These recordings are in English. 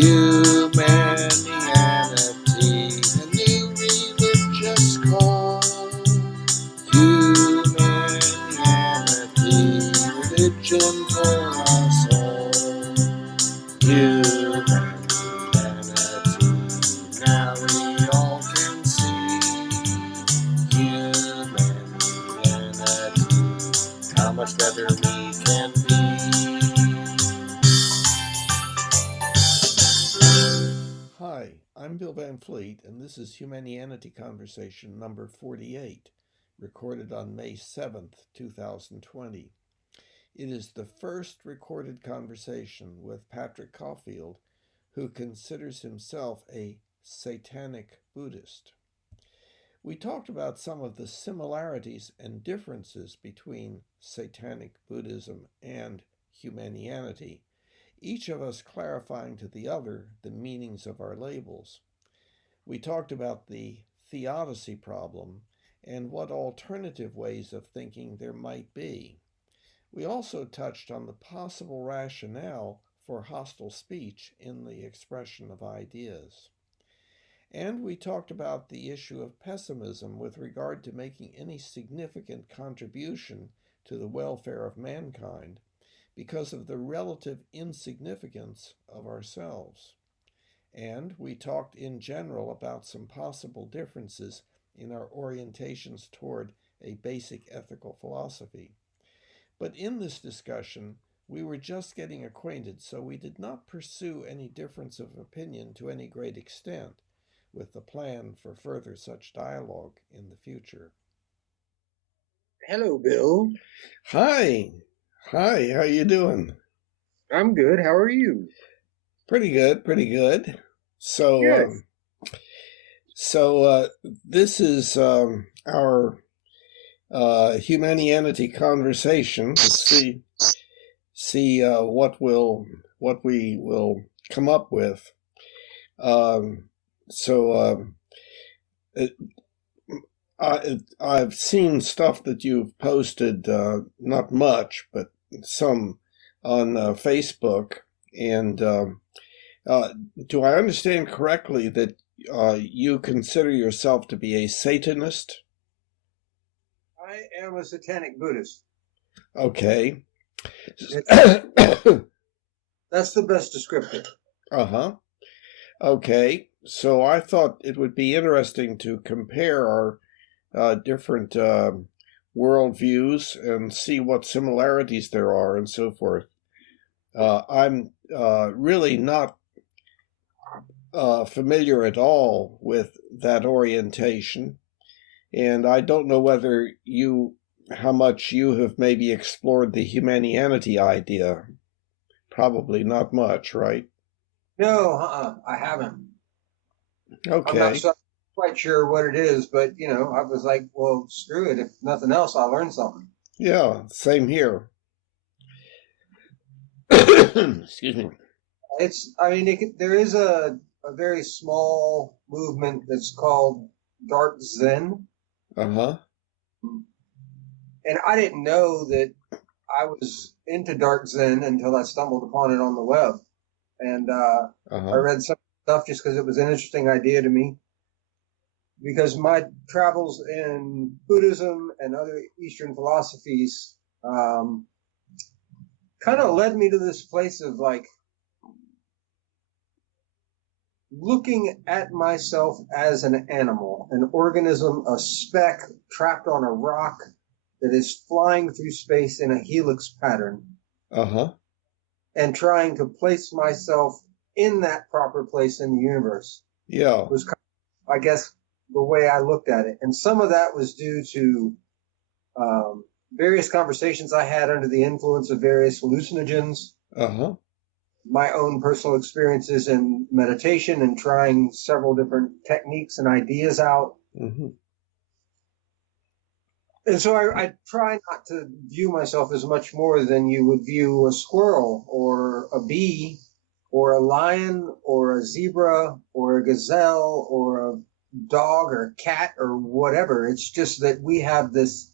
Humanianity, a new religious call. Humanianity, religion for us all. Humanity, now we all can see. Humanity, how much better we can be. Hi, I'm Bill Van Fleet, and this is Humanianity Conversation number 48, recorded on May 7th, 2020. It is the first recorded conversation with Patrick Coffield, who considers himself a Satanic Buddhist. We talked about some of the similarities and differences between Satanic Buddhism and Humanianity, each of us clarifying to the other the meanings of our labels. We talked about the theodicy problem and what alternative ways of thinking there might be. We also touched on the possible rationale for hostile speech in the expression of ideas. And we talked about the issue of pessimism with regard to making any significant contribution to the welfare of mankind because of the relative insignificance of ourselves. And we talked in general about some possible differences in our orientations toward a basic ethical philosophy. But in this discussion, we were just getting acquainted, so we did not pursue any difference of opinion to any great extent, with the plan for further such dialogue in the future. Hello, Bill. Hi, how you doing? I'm good. How are you? Pretty good. So, this is our Humanianity conversation to see what we will come up with. I've seen stuff that you've posted, not much, but some on Facebook. And do I understand correctly that you consider yourself to be a Satanist? I am a Satanic Buddhist. Okay. That's the best descriptor. Uh-huh. Okay. So I thought it would be interesting to compare our different worldviews and see what similarities there are and so forth. I'm really not familiar at all with that orientation, and I don't know how much you have maybe explored the Humanianity idea. Probably not much, right? No, I haven't. Okay. I'm not quite sure what it is, but I was like, well, screw it. If nothing else, I'll learn something. Yeah, same here. Excuse me. There is a very small movement that's called Dark Zen. Uh-huh. And I didn't know that I was into Dark Zen until I stumbled upon it on the web. And I read some stuff just because it was an interesting idea to me. Because my travels in Buddhism and other Eastern philosophies kind of led me to this place of like looking at myself as an animal, an organism, a speck trapped on a rock that is flying through space in a helix pattern. Uh-huh. And trying to place myself in that proper place in the universe. Yeah. Was kind of, I guess, the way I looked at it. And some of that was due to various conversations I had under the influence of various hallucinogens. Uh-huh. My own personal experiences in meditation and trying several different techniques and ideas out. Mm-hmm. And so I try not to view myself as much more than you would view a squirrel or a bee or a lion or a zebra or a gazelle or a dog or a cat or whatever. It's just that we have this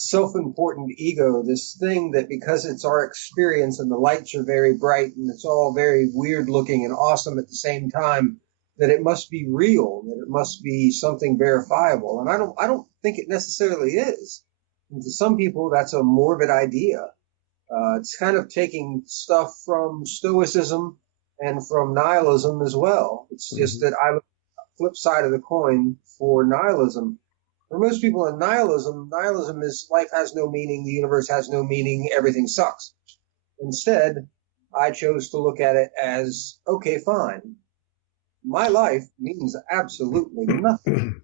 self-important ego, this thing that because it's our experience and the lights are very bright and it's all very weird looking and awesome at the same time, that it must be real, that it must be something verifiable. And I don't think it necessarily is. And to some people, that's a morbid idea. It's kind of taking stuff from Stoicism and from nihilism as well. It's just that I look at the flip side of the coin for nihilism. For most people in nihilism is life has no meaning, the universe has no meaning, everything sucks. Instead, I chose to look at it as, okay, fine. My life means absolutely nothing.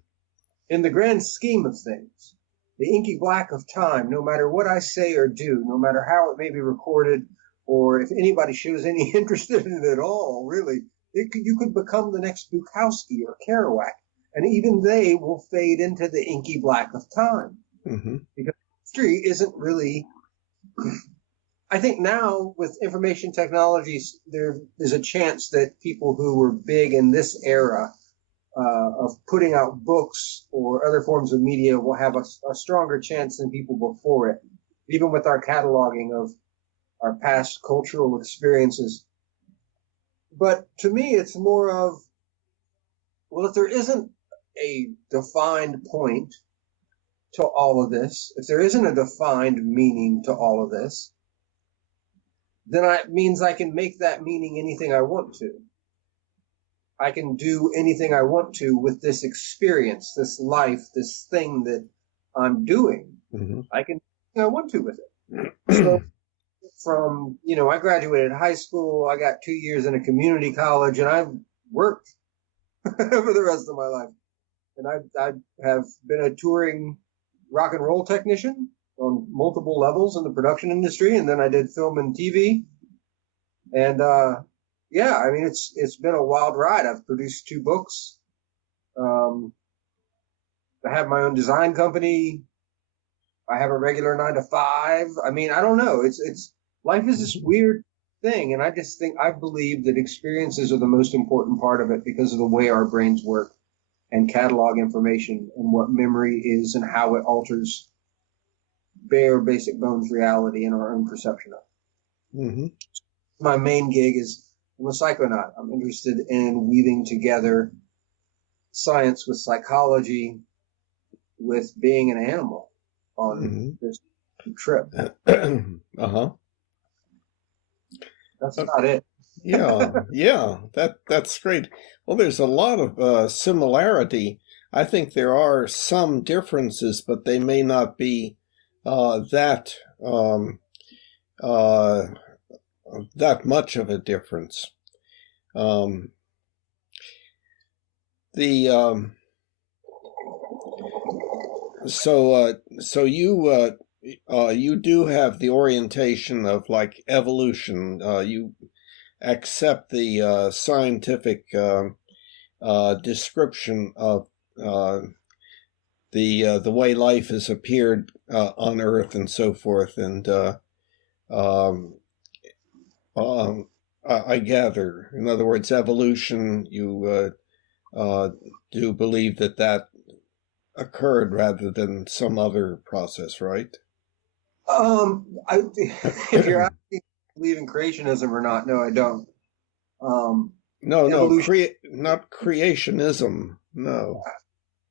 In the grand scheme of things, the inky black of time, no matter what I say or do, no matter how it may be recorded, or if anybody shows any interest in it at all, really, you could become the next Bukowski or Kerouac, and even they will fade into the inky black of time. Because history isn't really... I think now with information technologies, there's a chance that people who were big in this era of putting out books or other forms of media will have a stronger chance than people before it, even with our cataloging of our past cultural experiences. But to me, it's more of, well, if there isn't a defined point to all of this, if there isn't a defined meaning to all of this, then it means I can make that meaning anything I want to. I can do anything I want to with this experience, this life, this thing that I'm doing. I can do anything I want to with it. So from, I graduated high school, I got 2 years in a community college, and I've worked for the rest of my life. And I have been a touring rock and roll technician on multiple levels in the production industry, and then I did film and TV. And yeah, I mean, it's been a wild ride. I've produced 2 books. I have my own design company. I have a regular 9-to-5. I mean, I don't know. It's life is this weird thing, and I believe that experiences are the most important part of it because of the way our brains work and catalog information and what memory is and how it alters bare basic bones reality and our own perception of it. My main gig is I'm a psychonaut. I'm interested in weaving together science with psychology with being an animal on this trip. That's about it. Yeah, that's great. Well, there's a lot of similarity. I think there are some differences, but they may not be that much of a difference. So you do have the orientation of like evolution. You accept the scientific description of the way life has appeared on Earth and so forth, and I gather, in other words, evolution. You do believe that occurred rather than some other process, right? If you're asking if I believe in creationism or not, no, I don't. No, not creationism. No.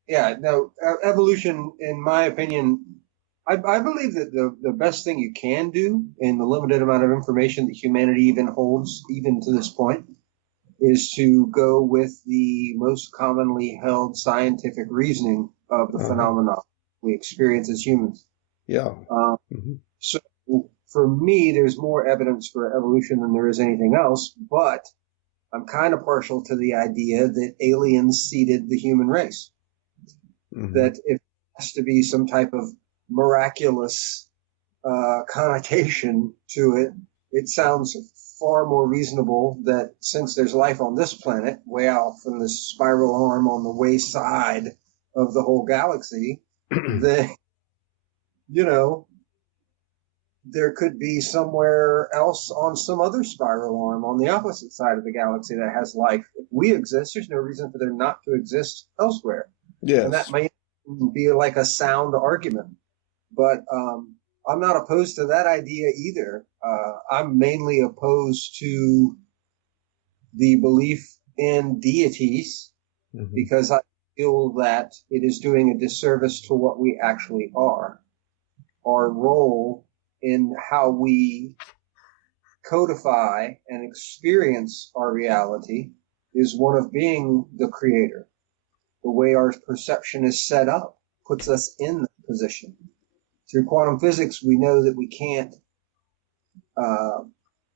Yeah, no. Evolution, in my opinion, I believe that the best thing you can do in the limited amount of information that humanity even holds, even to this point, is to go with the most commonly held scientific reasoning of the phenomena we experience as humans. Yeah. So for me, there's more evidence for evolution than there is anything else, but I'm kind of partial to the idea that aliens seeded the human race. That if there has to be some type of miraculous connotation to it, it sounds far more reasonable that since there's life on this planet, way out from the spiral arm on the way side of the whole galaxy, that, there could be somewhere else on some other spiral arm on the opposite side of the galaxy that has life. If we exist, there's no reason for there not to exist elsewhere. Yes. And that might be like a sound argument. But I'm not opposed to that idea either. I'm mainly opposed to the belief in deities because I feel that it is doing a disservice to what we actually are. Our role in how we codify and experience our reality is one of being the creator. The way our perception is set up puts us in that position. Through quantum physics, we know that we can't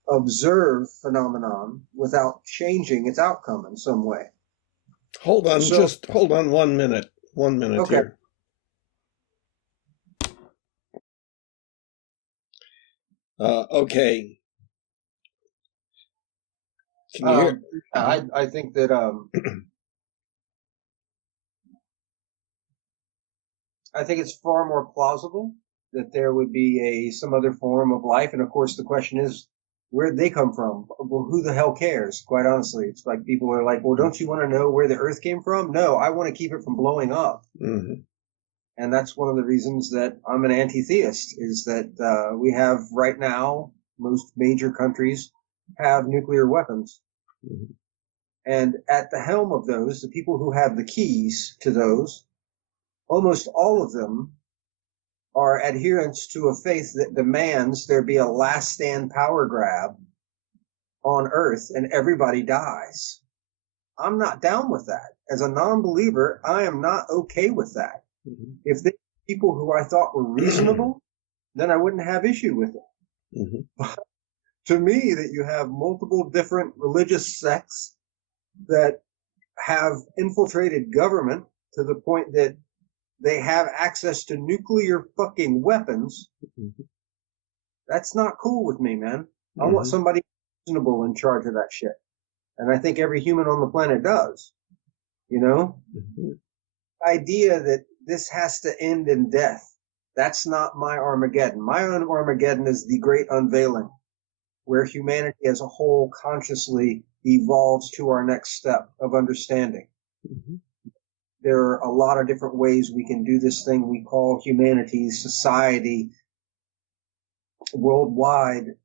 observe phenomenon without changing its outcome in some way. Hold on, just hold on 1 minute. 1 minute okay. Here. Okay. Can you hear? I think that I think it's far more plausible that there would be some other form of life, and of course the question is, where'd they come from? Well, who the hell cares? Quite honestly, it's like people are like, well, don't you want to know where the Earth came from? No, I want to keep it from blowing up. And that's one of the reasons that I'm an anti-theist, is that we have right now, most major countries have nuclear weapons. And at the helm of those, the people who have the keys to those, almost all of them are adherents to a faith that demands there be a last stand power grab on Earth and everybody dies. I'm not down with that. As a non-believer, I am not okay with that. If they were people who I thought were reasonable, then I wouldn't have issue with it. But to me, that you have multiple different religious sects that have infiltrated government to the point that they have access to nuclear fucking weapons, that's not cool with me, man. I want somebody reasonable in charge of that shit. And I think every human on the planet does. You know? The idea that this has to end in death, that's not my Armageddon. My own Armageddon is the great unveiling, where humanity as a whole consciously evolves to our next step of understanding. There are a lot of different ways we can do this thing we call humanity, society, worldwide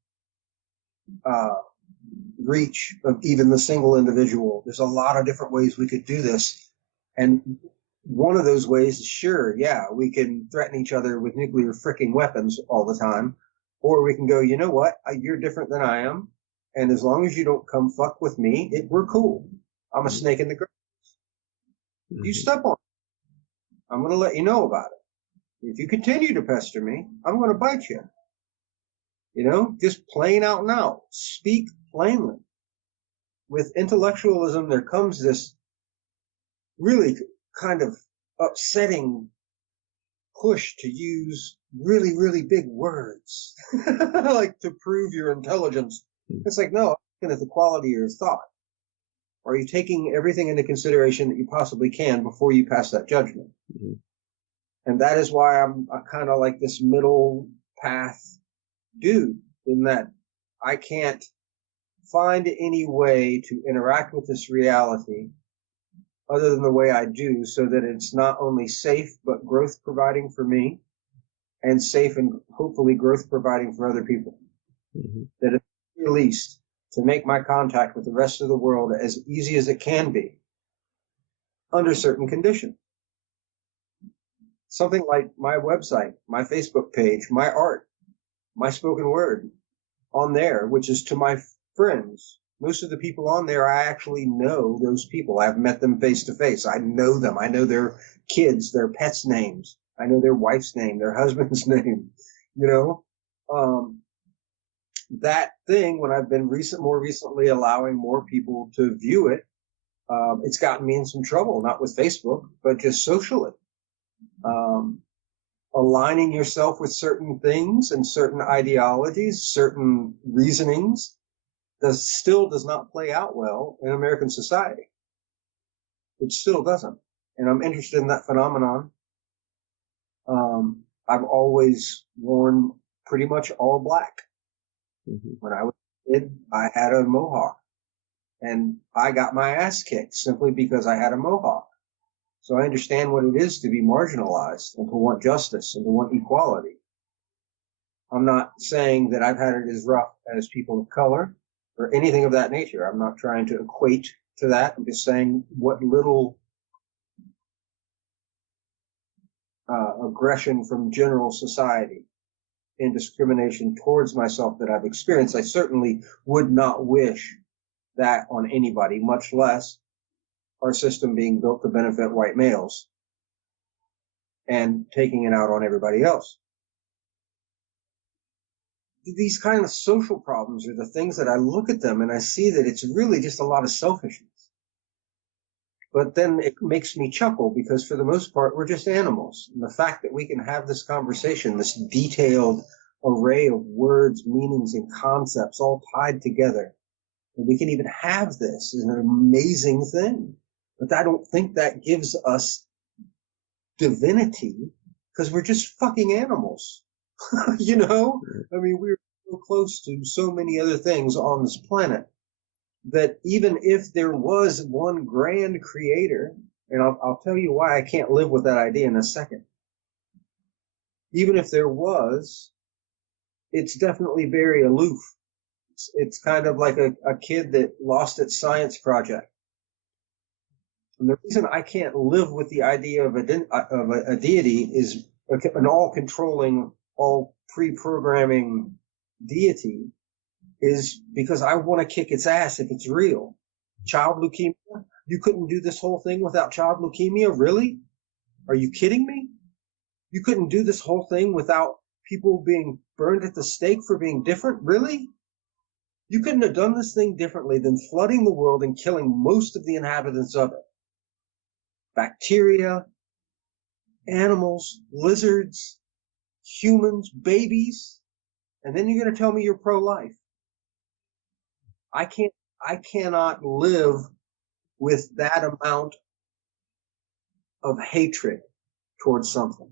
reach of even the single individual. There's a lot of different ways we could do this. And one of those ways is, sure, yeah, we can threaten each other with nuclear freaking weapons all the time. Or we can go, you know what, you're different than I am. And as long as you don't come fuck with me, we're cool. I'm a snake in the grass. You step on it, I'm going to let you know about it. If you continue to pester me, I'm going to bite you. You know, just plain out and out. Speak plainly. With intellectualism, there comes this really kind of upsetting push to use really, really big words, like to prove your intelligence. It's like, no, I'm looking at the quality of your thought. Are you taking everything into consideration that you possibly can before you pass that judgment? And that is why I'm kind of like this middle path dude, in that I can't find any way to interact with this reality other than the way I do, so that it's not only safe but growth providing for me, and safe and hopefully growth providing for other people. That at the least, to make my contact with the rest of the world as easy as it can be under certain conditions. Something like my website, my Facebook page, my art, my spoken word on there, which is to my friends. Most of the people on there, I actually know those people. I've met them face to face. I know them. I know their kids, their pets' names. I know their wife's name, their husband's name, you know? That thing, when I've been more recently allowing more people to view it, it's gotten me in some trouble, not with Facebook, but just socially. Aligning yourself with certain things and certain ideologies, certain reasonings, still does not play out well in American society. It still doesn't. And I'm interested in that phenomenon. I've always worn pretty much all black. When I was a kid, I had a mohawk. And I got my ass kicked simply because I had a mohawk. So I understand what it is to be marginalized and to want justice and to want equality. I'm not saying that I've had it as rough as people of color or anything of that nature. I'm not trying to equate to that. I'm just saying what little aggression from general society and discrimination towards myself that I've experienced, I certainly would not wish that on anybody, much less our system being built to benefit white males and taking it out on everybody else. These kind of social problems are the things that I look at them and I see that it's really just a lot of selfishness. But then it makes me chuckle because for the most part, we're just animals. And the fact that we can have this conversation, this detailed array of words, meanings, and concepts all tied together, and we can even have this is an amazing thing. But I don't think that gives us divinity because we're just fucking animals. You know? I mean, we're so close to so many other things on this planet that even if there was one grand creator, and I'll tell you why I can't live with that idea in a second. Even if there was, it's definitely very aloof. It's kind of like a kid that lost its science project. And the reason I can't live with the idea of a deity is an all-controlling, all pre-programming deity is because I want to kick its ass if it's real. Child leukemia? You couldn't do this whole thing without child leukemia? Really? Are you kidding me? You couldn't do this whole thing without people being burned at the stake for being different? Really? You couldn't have done this thing differently than flooding the world and killing most of the inhabitants of it. Bacteria, animals, lizards, humans, babies, and then you're going to tell me you're pro-life. I cannot live with that amount of hatred towards something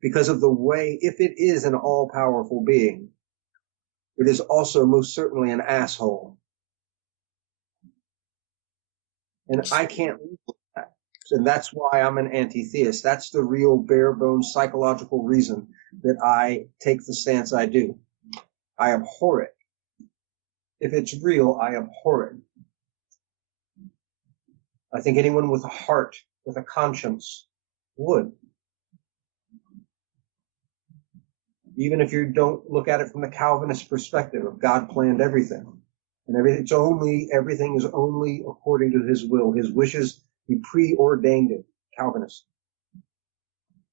because of the way, if it is an all-powerful being, it is also most certainly an asshole. And I can't live with that. And that's why I'm an anti-theist. That's the real bare-bones psychological reason that I take the stance I do. I abhor it. If it's real, I abhor it. I think anyone with a heart, with a conscience, would. Even if you don't look at it from the Calvinist perspective of God planned everything. And everything is only according to his will. His wishes, he preordained it. Calvinist.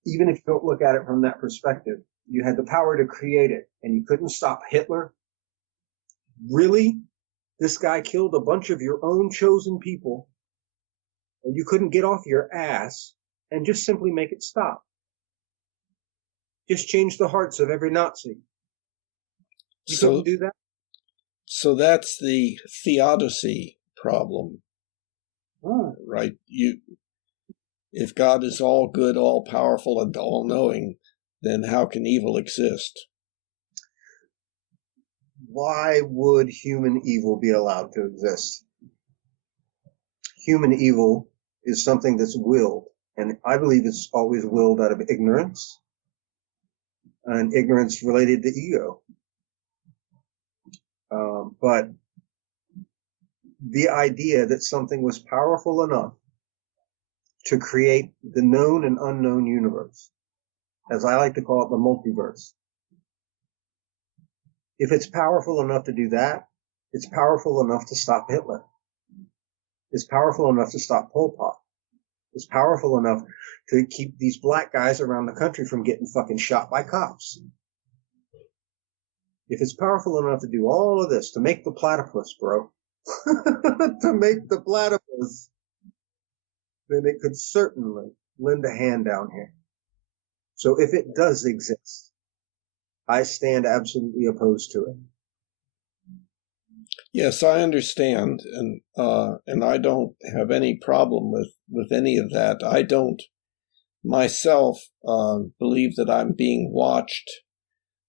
Even if you don't look at it from that perspective, you had the power to create it, and you couldn't stop Hitler. Really? This guy killed a bunch of your own chosen people, and you couldn't get off your ass and just simply make it stop. Just change the hearts of every Nazi. You couldn't do that? So that's the theodicy problem, right? If God is all good, all powerful, and all knowing, then how can evil exist? Why would human evil be allowed to exist? Human evil is something that's willed, and I believe it's always willed out of ignorance, and ignorance related to ego. But the idea that something was powerful enough to create the known and unknown universe, as I like to call it, the multiverse. If it's powerful enough to do that, it's powerful enough to stop Hitler. It's powerful enough to stop Pol Pot. It's powerful enough to keep these black guys around the country from getting fucking shot by cops. If it's powerful enough to do all of this, to make the platypus, bro, to make the platypus, then it could certainly lend a hand down here. So if it does exist, I stand absolutely opposed to it. Yes, I understand, and I don't have any problem with any of that. I don't myself believe that I'm being watched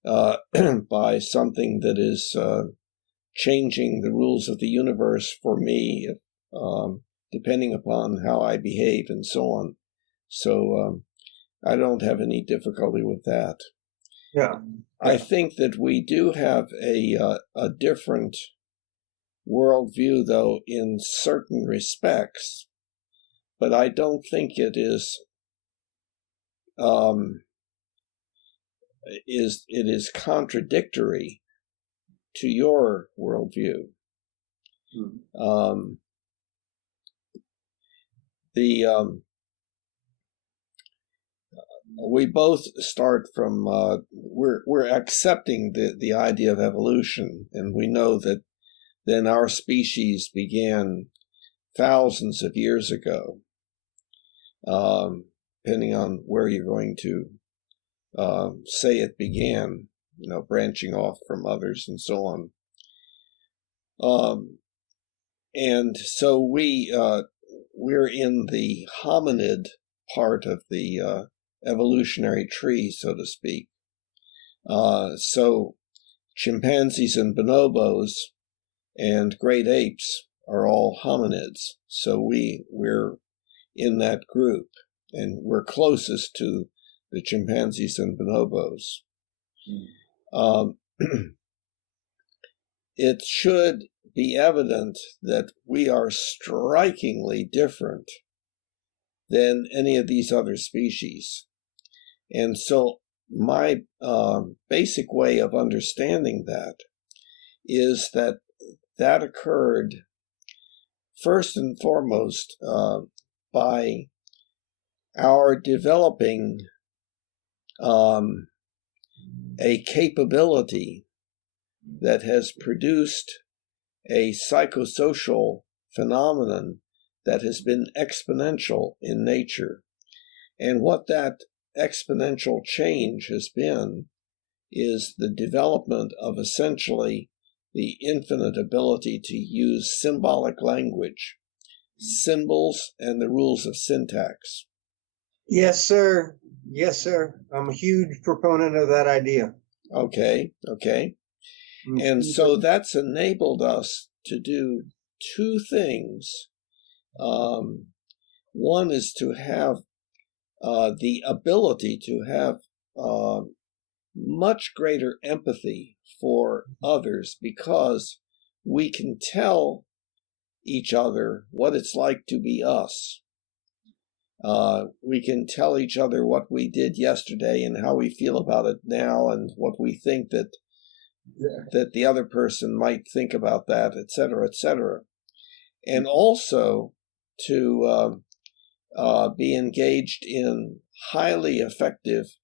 by something that is changing the rules of the universe for me. depending upon how I behave and so on. So I don't have any difficulty with that. Yeah. I think that we do have a different worldview, though, in certain respects, but I don't think it is contradictory to your worldview. We both start from we're accepting the idea of evolution, and we know that then our species began thousands of years ago, depending on where you're going to say it began, branching off from others and so on. And so we're in the hominid part of the evolutionary tree, so to speak. So chimpanzees and bonobos and great apes are all hominids. So we're in that group, and we're closest to the chimpanzees and bonobos. It should be evident that we are strikingly different than any of these other species. And so my basic way of understanding that is that occurred first and foremost by our developing a capability that has produced a psychosocial phenomenon that has been exponential in nature. And what that exponential change has been is the development of essentially the infinite ability to use symbolic language, symbols, and the rules of syntax. Yes, sir. Yes, sir. I'm a huge proponent of that idea. Okay. And so that's enabled us to do two things. One is to have the ability to have much greater empathy for others, because we can tell each other what it's like to be us. We can tell each other what we did yesterday and how we feel about it now, and what we think that the other person might think about that, etc., etc. And also to be engaged in highly effective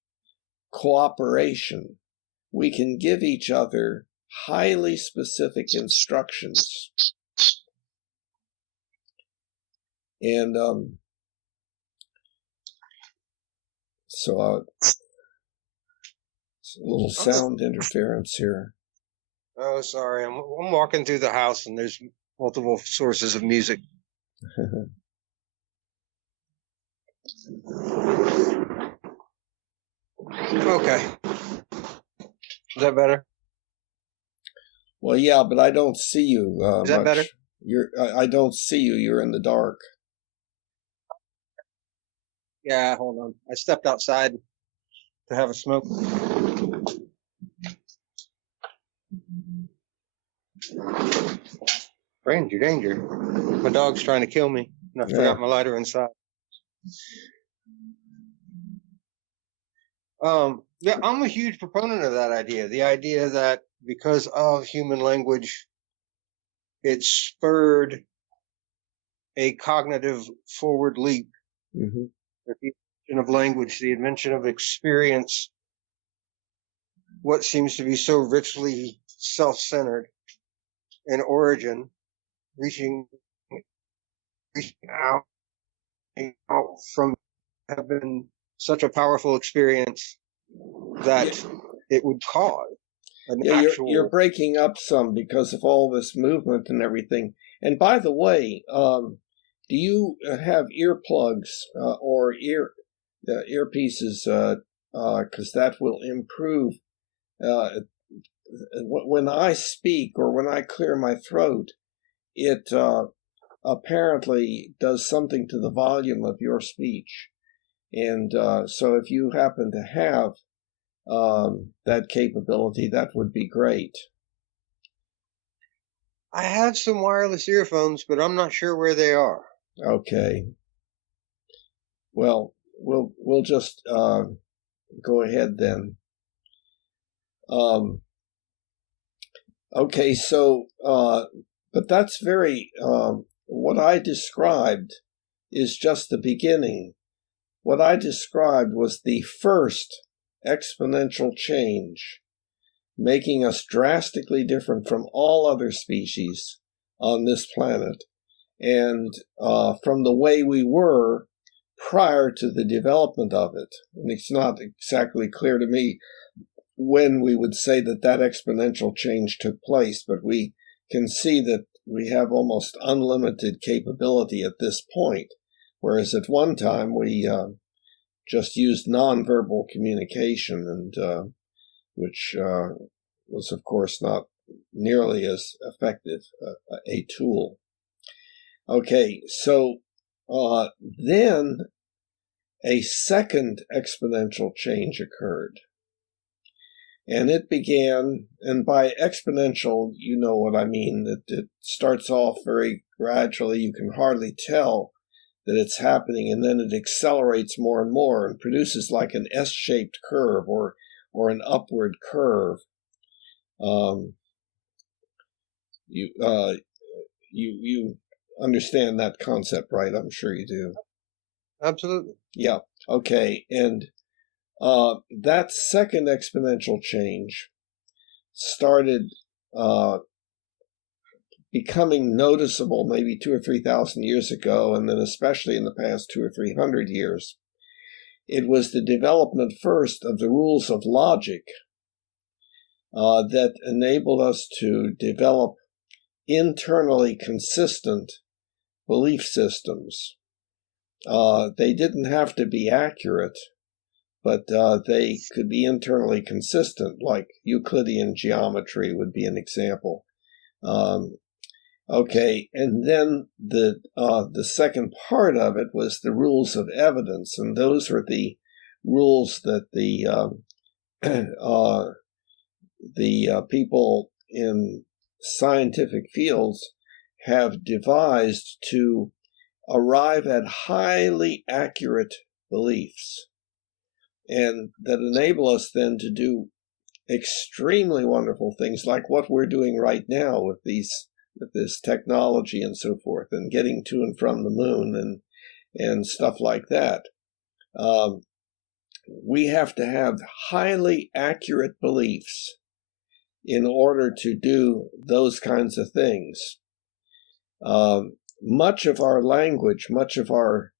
cooperation. We can give each other highly specific instructions. And so it's a little sound interference here. Oh, sorry. I'm walking through the house and there's multiple sources of music. Okay. Is that better? Well, yeah, but I don't see you Is that much. Better? I don't see you. You're in the dark. Yeah, hold on. I stepped outside to have a smoke. Danger. My dog's trying to kill me, and I forgot my lighter inside. Yeah, I'm a huge proponent of that idea. The idea that because of human language, it spurred a cognitive forward leap. Mm-hmm. The invention of language, the invention of experience, what seems to be so richly self-centered in origin, reaching out from have been such a powerful experience that it would cause an actual... You're breaking up some because of all this movement and everything. And by the way, do you have earplugs or earpieces? Because that will improve. When I speak or when I clear my throat, it apparently does something to the volume of your speech. And so if you happen to have that capability, that would be great. I have some wireless earphones, but I'm not sure where they are. Okay. Well, we'll just go ahead then. Okay, so but that's very what I described is just the beginning. What I described was the first exponential change, making us drastically different from all other species on this planet, and from the way we were prior to the development of it. And it's not exactly clear to me when we would say that that exponential change took place, but we can see that we have almost unlimited capability at this point, whereas at one time we just used nonverbal communication, and which was, of course, not nearly as effective a tool. Okay, so then a second exponential change occurred. And it began, and by exponential, you know what I mean, that it starts off very gradually. You can hardly tell that it's happening, and then it accelerates more and more and produces like an S-shaped curve or an upward curve. You understand that concept, right? I'm sure you do. Absolutely. Yeah. Okay. And that second exponential change started becoming noticeable maybe 2,000 or 3,000 years ago, and then especially in the past 200 or 300 years. It was the development first of the rules of logic that enabled us to develop internally consistent belief systems. They didn't have to be accurate, but they could be internally consistent, like Euclidean geometry would be an example. Okay, and then the second part of it was the rules of evidence, and those were the rules that the people in scientific fields have devised to arrive at highly accurate beliefs, and that enable us then to do extremely wonderful things like what we're doing right now with this technology and so forth, and getting to and from the moon and stuff like that. We have to have highly accurate beliefs in order to do those kinds of things. Much of our language, much of our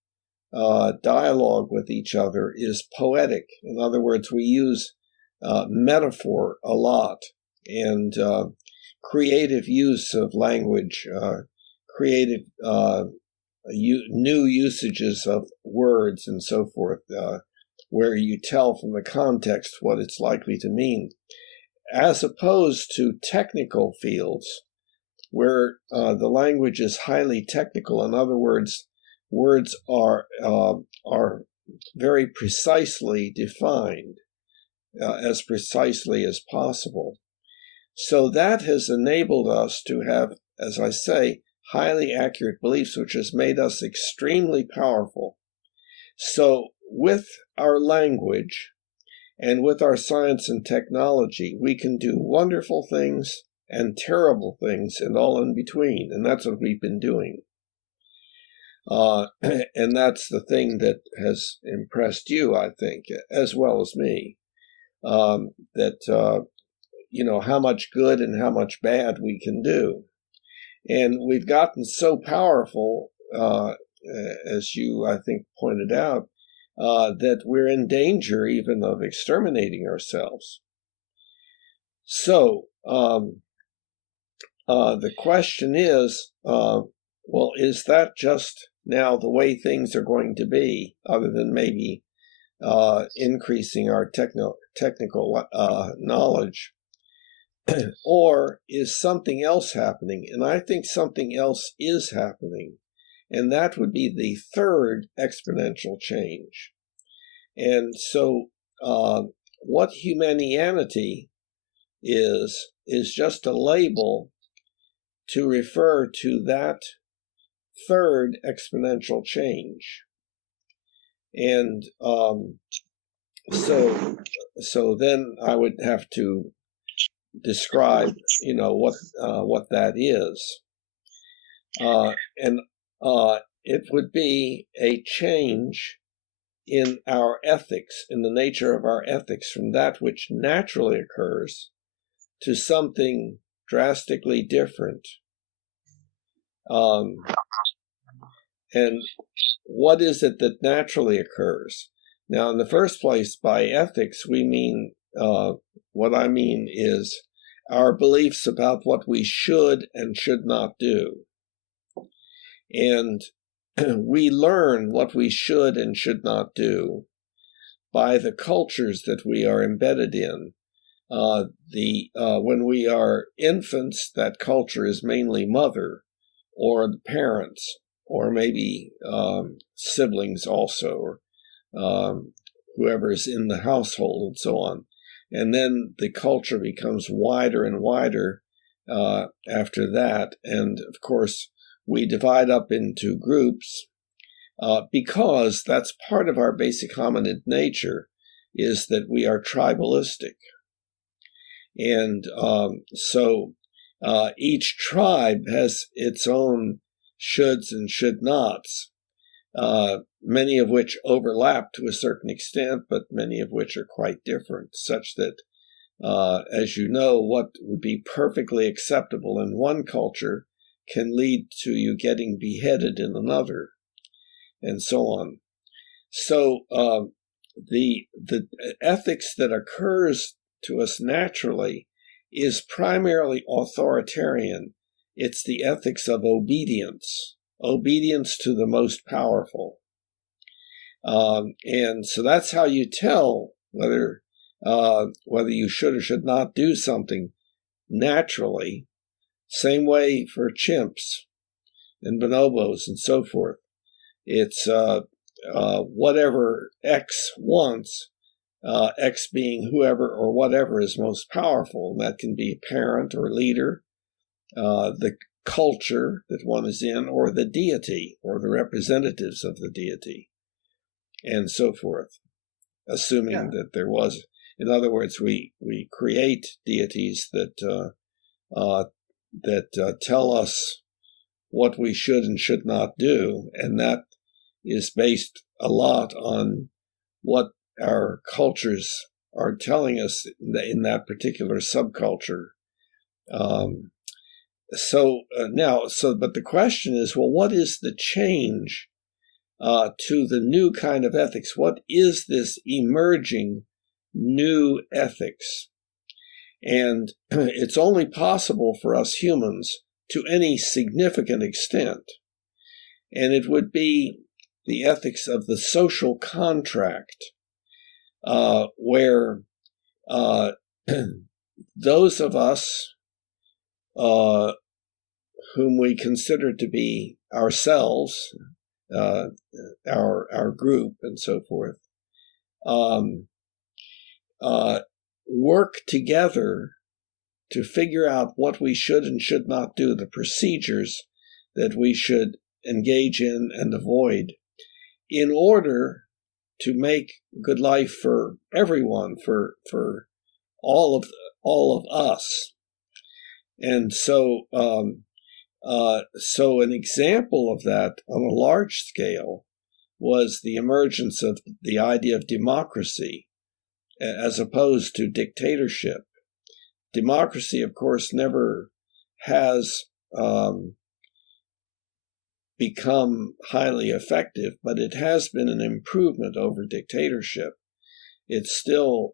dialogue with each other is poetic. In other words, we use metaphor a lot, and creative use of language, creative new usages of words and so forth, where you tell from the context what it's likely to mean, as opposed to technical fields where the language is highly technical. In other words, words are very precisely defined, as precisely as possible. So that has enabled us to have, as I say, highly accurate beliefs, which has made us extremely powerful. So with our language and with our science and technology, we can do wonderful things and terrible things and all in between. And that's what we've been doing. And that's the thing that has impressed you, I think, as well as me, that how much good and how much bad we can do. And we've gotten so powerful, as you, I think, pointed out, that we're in danger even of exterminating ourselves. So the question is, well, is that just now the way things are going to be, other than maybe increasing our technical knowledge? or is something else happening? And I think something else is happening, and that would be the third exponential change. And so what Humanianity is just a label to refer to that third exponential change. And so then I would have to describe, what that is. And it would be a change in our ethics, in the nature of our ethics, from that which naturally occurs to something drastically different. And what is it that naturally occurs? Now, in the first place, by ethics, we mean, what I mean is our beliefs about what we should and should not do. And we learn what we should and should not do by the cultures that we are embedded in. When we are infants, that culture is mainly mother or the parents, or maybe siblings also, or whoever is in the household and so on. And then the culture becomes wider and wider after that. And of course, we divide up into groups because that's part of our basic hominid nature, is that we are tribalistic. And so each tribe has its own shoulds and should nots, many of which overlap to a certain extent, but many of which are quite different, such that, as you know, what would be perfectly acceptable in one culture can lead to you getting beheaded in another, and so on. So the ethics that occurs to us naturally is primarily authoritarian. It's the ethics of obedience to the most powerful. And so that's how you tell whether you should or should not do something naturally. Same way for chimps and bonobos and so forth. It's whatever X wants, X being whoever or whatever is most powerful. That can be a parent or leader, the culture that one is in, or the deity, or the representatives of the deity, and so forth, assuming that there was. In other words, we create deities that tell us what we should and should not do, and that is based a lot on what our cultures are telling us in that particular subculture. But the question is, well, what is the change to the new kind of ethics? What is this emerging new ethics? And it's only possible for us humans to any significant extent. And it would be the ethics of the social contract, where those of us whom we consider to be ourselves, our group and so forth, work together to figure out what we should and should not do, the procedures that we should engage in and avoid, in order to make good life for everyone, for all of us. And so an example of that on a large scale was the emergence of the idea of democracy as opposed to dictatorship. Democracy, of course, never has become highly effective, but it has been an improvement over dictatorship. It's still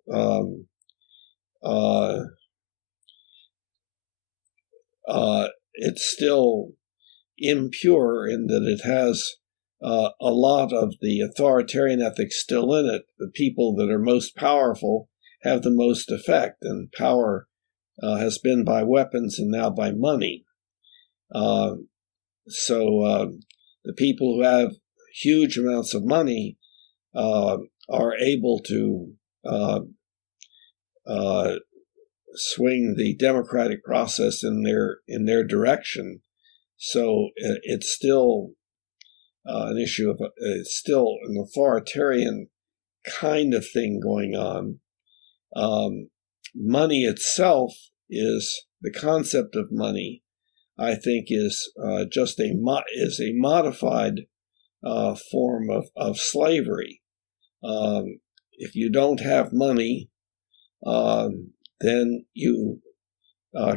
impure in that it has a lot of the authoritarian ethics still in it. The people that are most powerful have the most effect, and power has been by weapons and now by money. So the people who have huge amounts of money are able to swing the democratic process in their direction. So it's still an issue of it's still an authoritarian kind of thing going on. Money itself is the concept of money. I think is just a modified form of slavery. If you don't have money, then you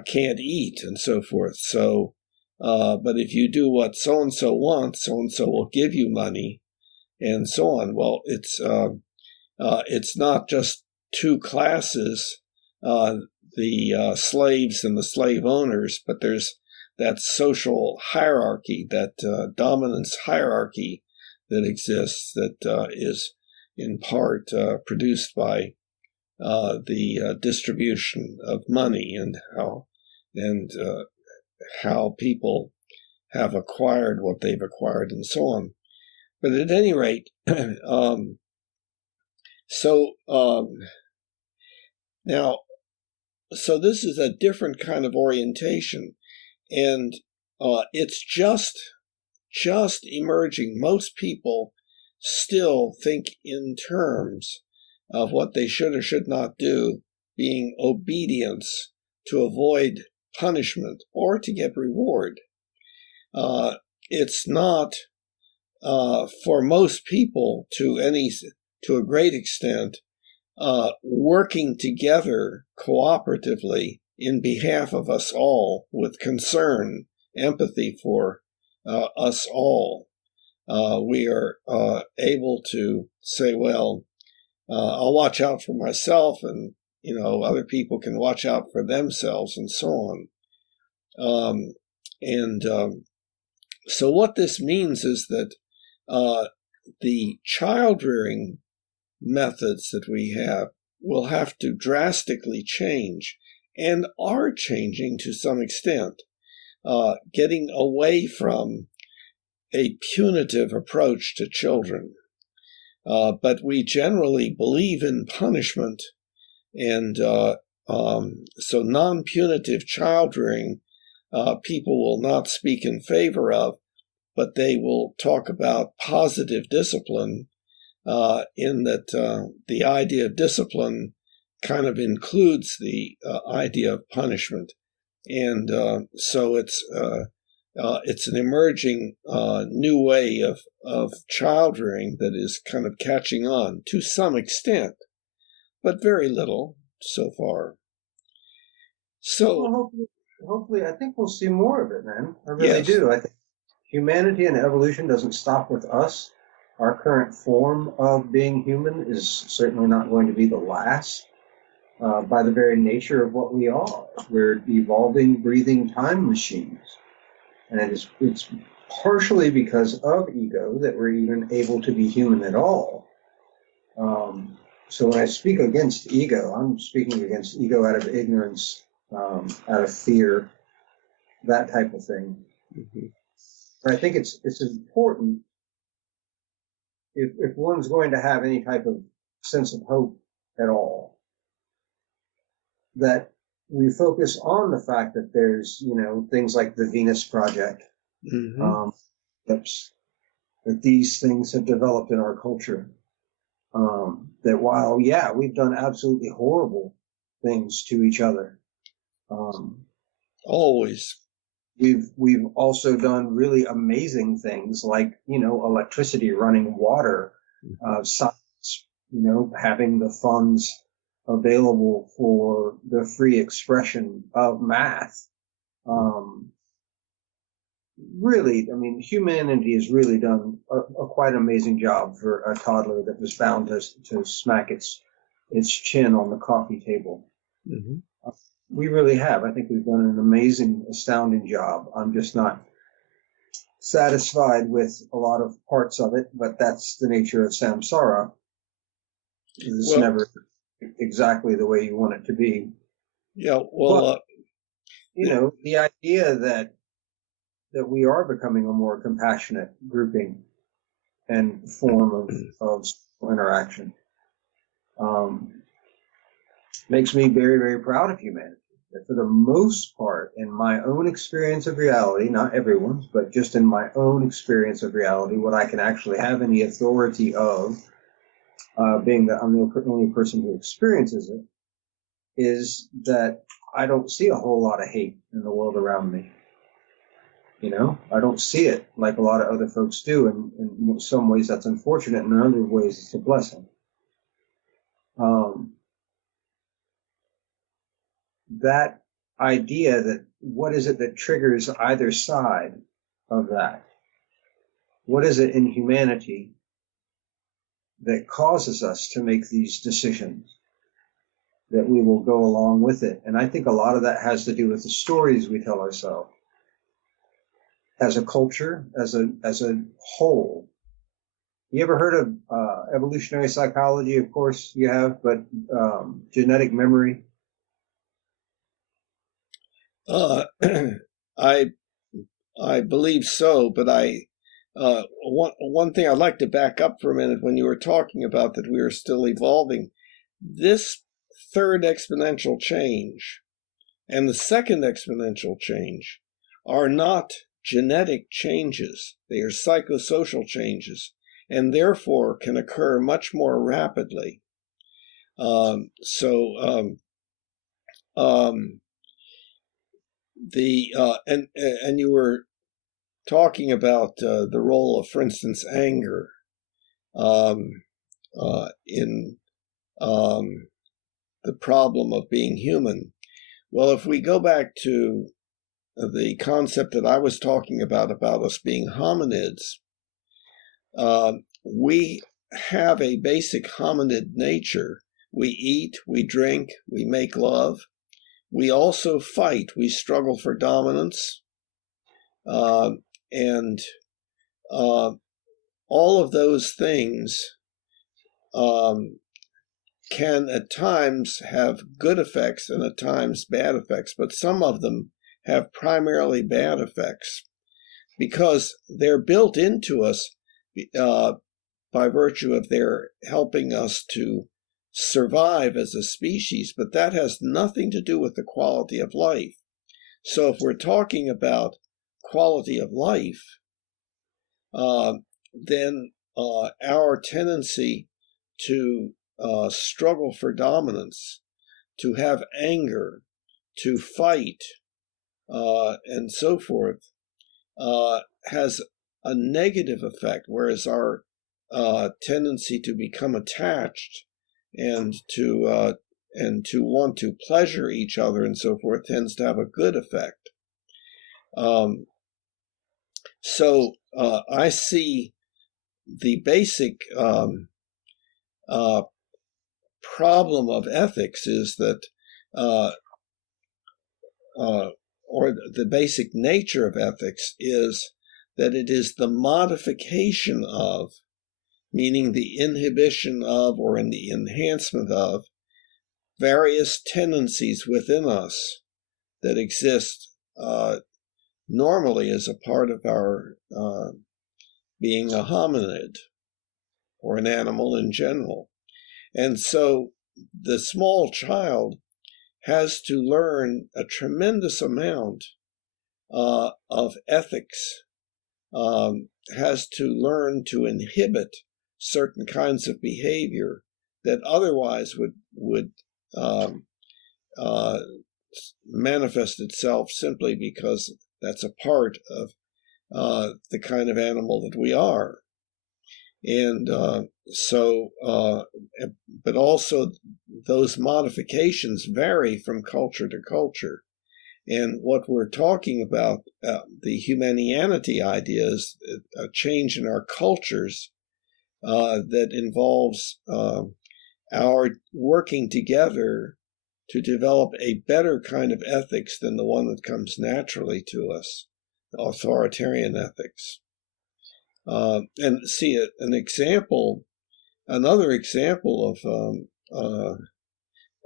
can't eat and so forth. So, but if you do what so-and-so wants, so-and-so will give you money and so on. Well, it's not just two classes, the slaves and the slave owners, but there's that social hierarchy, that dominance hierarchy that exists, that is in part produced by the distribution of money and how people have acquired what they've acquired and so on. But at any rate, now, so this is a different kind of orientation, and it's just emerging. Most people still think in terms of what they should or should not do, being obedience to avoid punishment or to get reward. It's not for most people to a great extent working together cooperatively in behalf of us all with concern, empathy for us all. We are able to say, well, I'll watch out for myself, and other people can watch out for themselves, and so on. So what this means is that the child rearing methods that we have will have to drastically change, and are changing to some extent, getting away from a punitive approach to children. But we generally believe in punishment, and so non-punitive child rearing people will not speak in favor of, but they will talk about positive discipline, in that the idea of discipline kind of includes the idea of punishment. And so it's an emerging new way of child rearing that is kind of catching on to some extent, but very little so far. So well, hopefully, I think we'll see more of it, man. I really do. I think humanity and evolution doesn't stop with us. Our current form of being human is certainly not going to be the last. By the very nature of what we are, we're evolving, breathing time machines. And it's partially because of ego that we're even able to be human at all. So when I speak against ego, I'm speaking against ego out of ignorance, out of fear, that type of thing. Mm-hmm. But I think it's important, if one's going to have any type of sense of hope at all, that we focus on the fact that there's, things like the Venus Project, mm-hmm. That these things have developed in our culture. That while, we've done absolutely horrible things to each other. Always. We've also done really amazing things like, electricity, running water, science, having the funds available for the free expression of math. Really, humanity has really done a quite amazing job for a toddler that was bound to smack its chin on the coffee table. Mm-hmm. We really have. I think we've done an amazing, astounding job. I'm just not satisfied with a lot of parts of it, but that's the nature of samsara. It's never exactly the way you want it to be. Yeah, well, but, the idea that we are becoming a more compassionate grouping and form of interaction makes me very, very proud of humanity. That for the most part, in my own experience of reality, not everyone's, but just in my own experience of reality, what I can actually have any authority of, being that I'm the only person who experiences it, is that I don't see a whole lot of hate in the world around me. I don't see it like a lot of other folks do, and in some ways that's unfortunate, and in other ways it's a blessing. That idea that what is it that triggers either side of that? What is it in humanity that causes us to make these decisions that we will go along with it? And I think a lot of that has to do with the stories we tell ourselves as a culture, as a whole. You ever heard of evolutionary psychology? Of course you have, but genetic memory? I believe so, but one thing I'd like to back up for a minute when you were talking about that we are still evolving. This third exponential change and the second exponential change are not genetic changes. They are psychosocial changes, and therefore can occur much more rapidly. And you were talking about the role of, for instance, anger in the problem of being human. Well, if we go back to the concept that I was talking about us being hominids, we have a basic hominid nature. We eat, we drink, we make love. We also fight. We struggle for dominance. And all of those things can at times have good effects and at times bad effects, but some of them have primarily bad effects because they're built into us by virtue of their helping us to survive as a species, but that has nothing to do with the quality of life. So if we're talking about quality of life, then our tendency to struggle for dominance, to have anger, to fight, and so forth, has a negative effect, whereas our tendency to become attached and to want to pleasure each other and so forth tends to have a good effect. So I see the basic problem of ethics is that, or the basic nature of ethics is that it is the modification of, meaning the inhibition of or in the enhancement of, various tendencies within us that exist normally as a part of our being a hominid or an animal in general. And so the small child has to learn a tremendous amount of ethics, has to learn to inhibit certain kinds of behavior that otherwise would manifest itself simply because that's a part of the kind of animal that we are. And but also those modifications vary from culture to culture. And what we're talking about, the Humanianity idea, is a change in our cultures that involves our working together to develop a better kind of ethics than the one that comes naturally to us, authoritarian ethics. And see another example of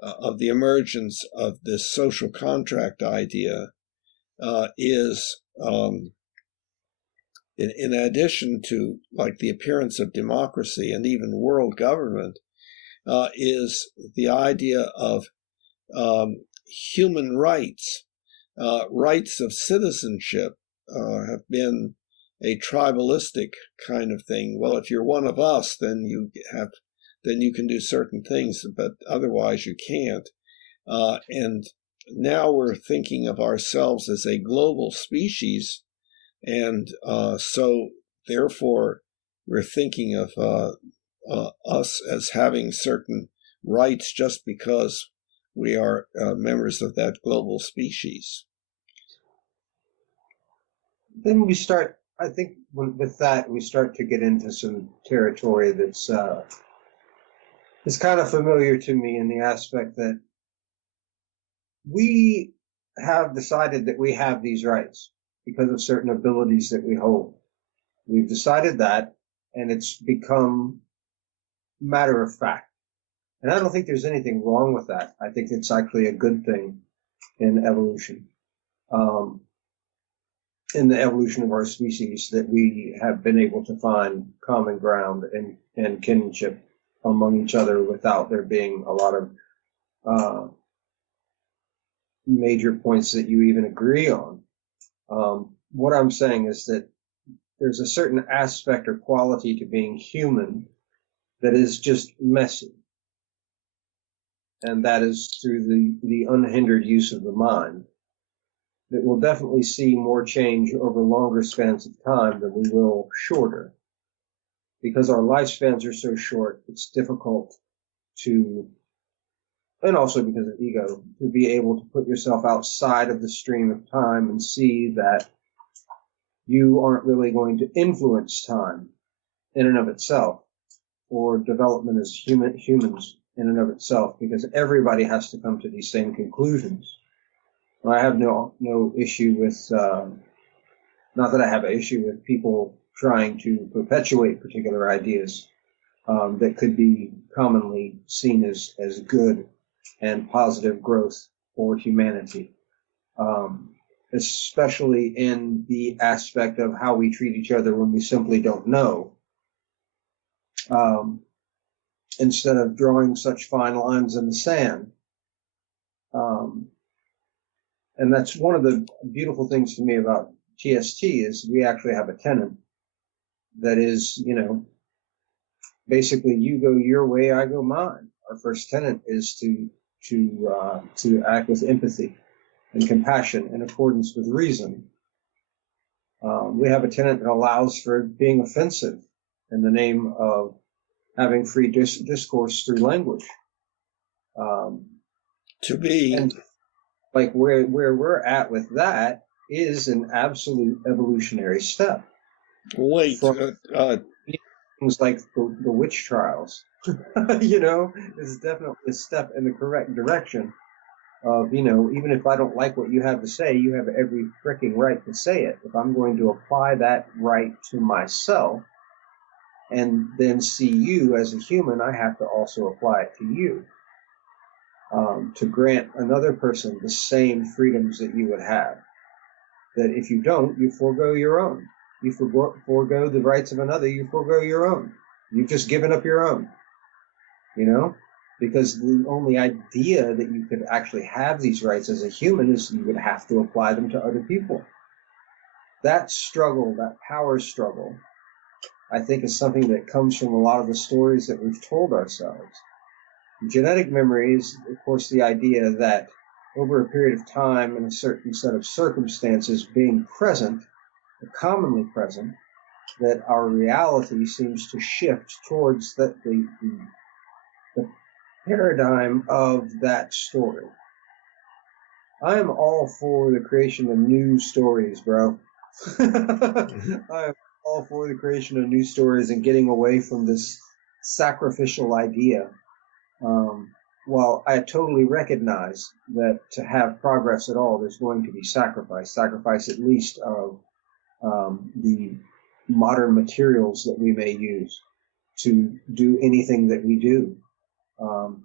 of the emergence of this social contract idea is, in addition to like the appearance of democracy and even world government, is the idea of human rights. Rights of citizenship have been a tribalistic kind of thing. Well, if you're one of us, then you can do certain things, but otherwise you can't. And now we're thinking of ourselves as a global species, and so therefore we're thinking of us as having certain rights just because we are members of that global species. Then we start, I think with that, we start to get into some territory that's it's kind of familiar to me in the aspect that we have decided that we have these rights because of certain abilities that we hold. We've decided that, and it's become matter of fact. And I don't think there's anything wrong with that. I think it's actually a good thing in evolution, in the evolution of our species, that we have been able to find common ground and kinship among each other without there being a lot of major points that you even agree on. What I'm saying is that there's a certain aspect or quality to being human that is just messy. And that is through the unhindered use of the mind. That we'll definitely see more change over longer spans of time than we will shorter. Because our lifespans are so short, it's difficult to, and also because of ego, to be able to put yourself outside of the stream of time and see that you aren't really going to influence time in and of itself, or development as humans in and of itself, because everybody has to come to these same conclusions. I have no issue with, not that I have an issue with people trying to perpetuate particular ideas that could be commonly seen as good and positive growth for humanity, especially in the aspect of how we treat each other when we simply don't know. Instead of drawing such fine lines in the sand. And that's one of the beautiful things to me about TST is we actually have a tenet that is, basically you go your way, I go mine. Our first tenet is to act with empathy and compassion in accordance with reason. We have a tenet that allows for being offensive in the name of having free discourse through language. To be, and like where we're at with that is an absolute evolutionary step. Wait, things like the witch trials, is definitely a step in the correct direction. Of even if I don't like what you have to say, you have every freaking right to say it. If I'm going to apply that right to myself, and then see you as a human, I have to also apply it to you. To grant another person the same freedoms that you would have. That if you don't, you forego your own. You forego the rights of another, you forego your own. You've just given up your own. Because the only idea that you could actually have these rights as a human is you would have to apply them to other people. That struggle, that power struggle, I think is something that comes from a lot of the stories that we've told ourselves. Genetic memory is, of course, the idea that over a period of time and a certain set of circumstances being present, commonly present, that our reality seems to shift towards the paradigm of that story. I am all for the creation of new stories, bro. I am all for the creation of new stories and getting away from this sacrificial idea. While I totally recognize that to have progress at all, there's going to be sacrifice at least of the modern materials that we may use to do anything that we do.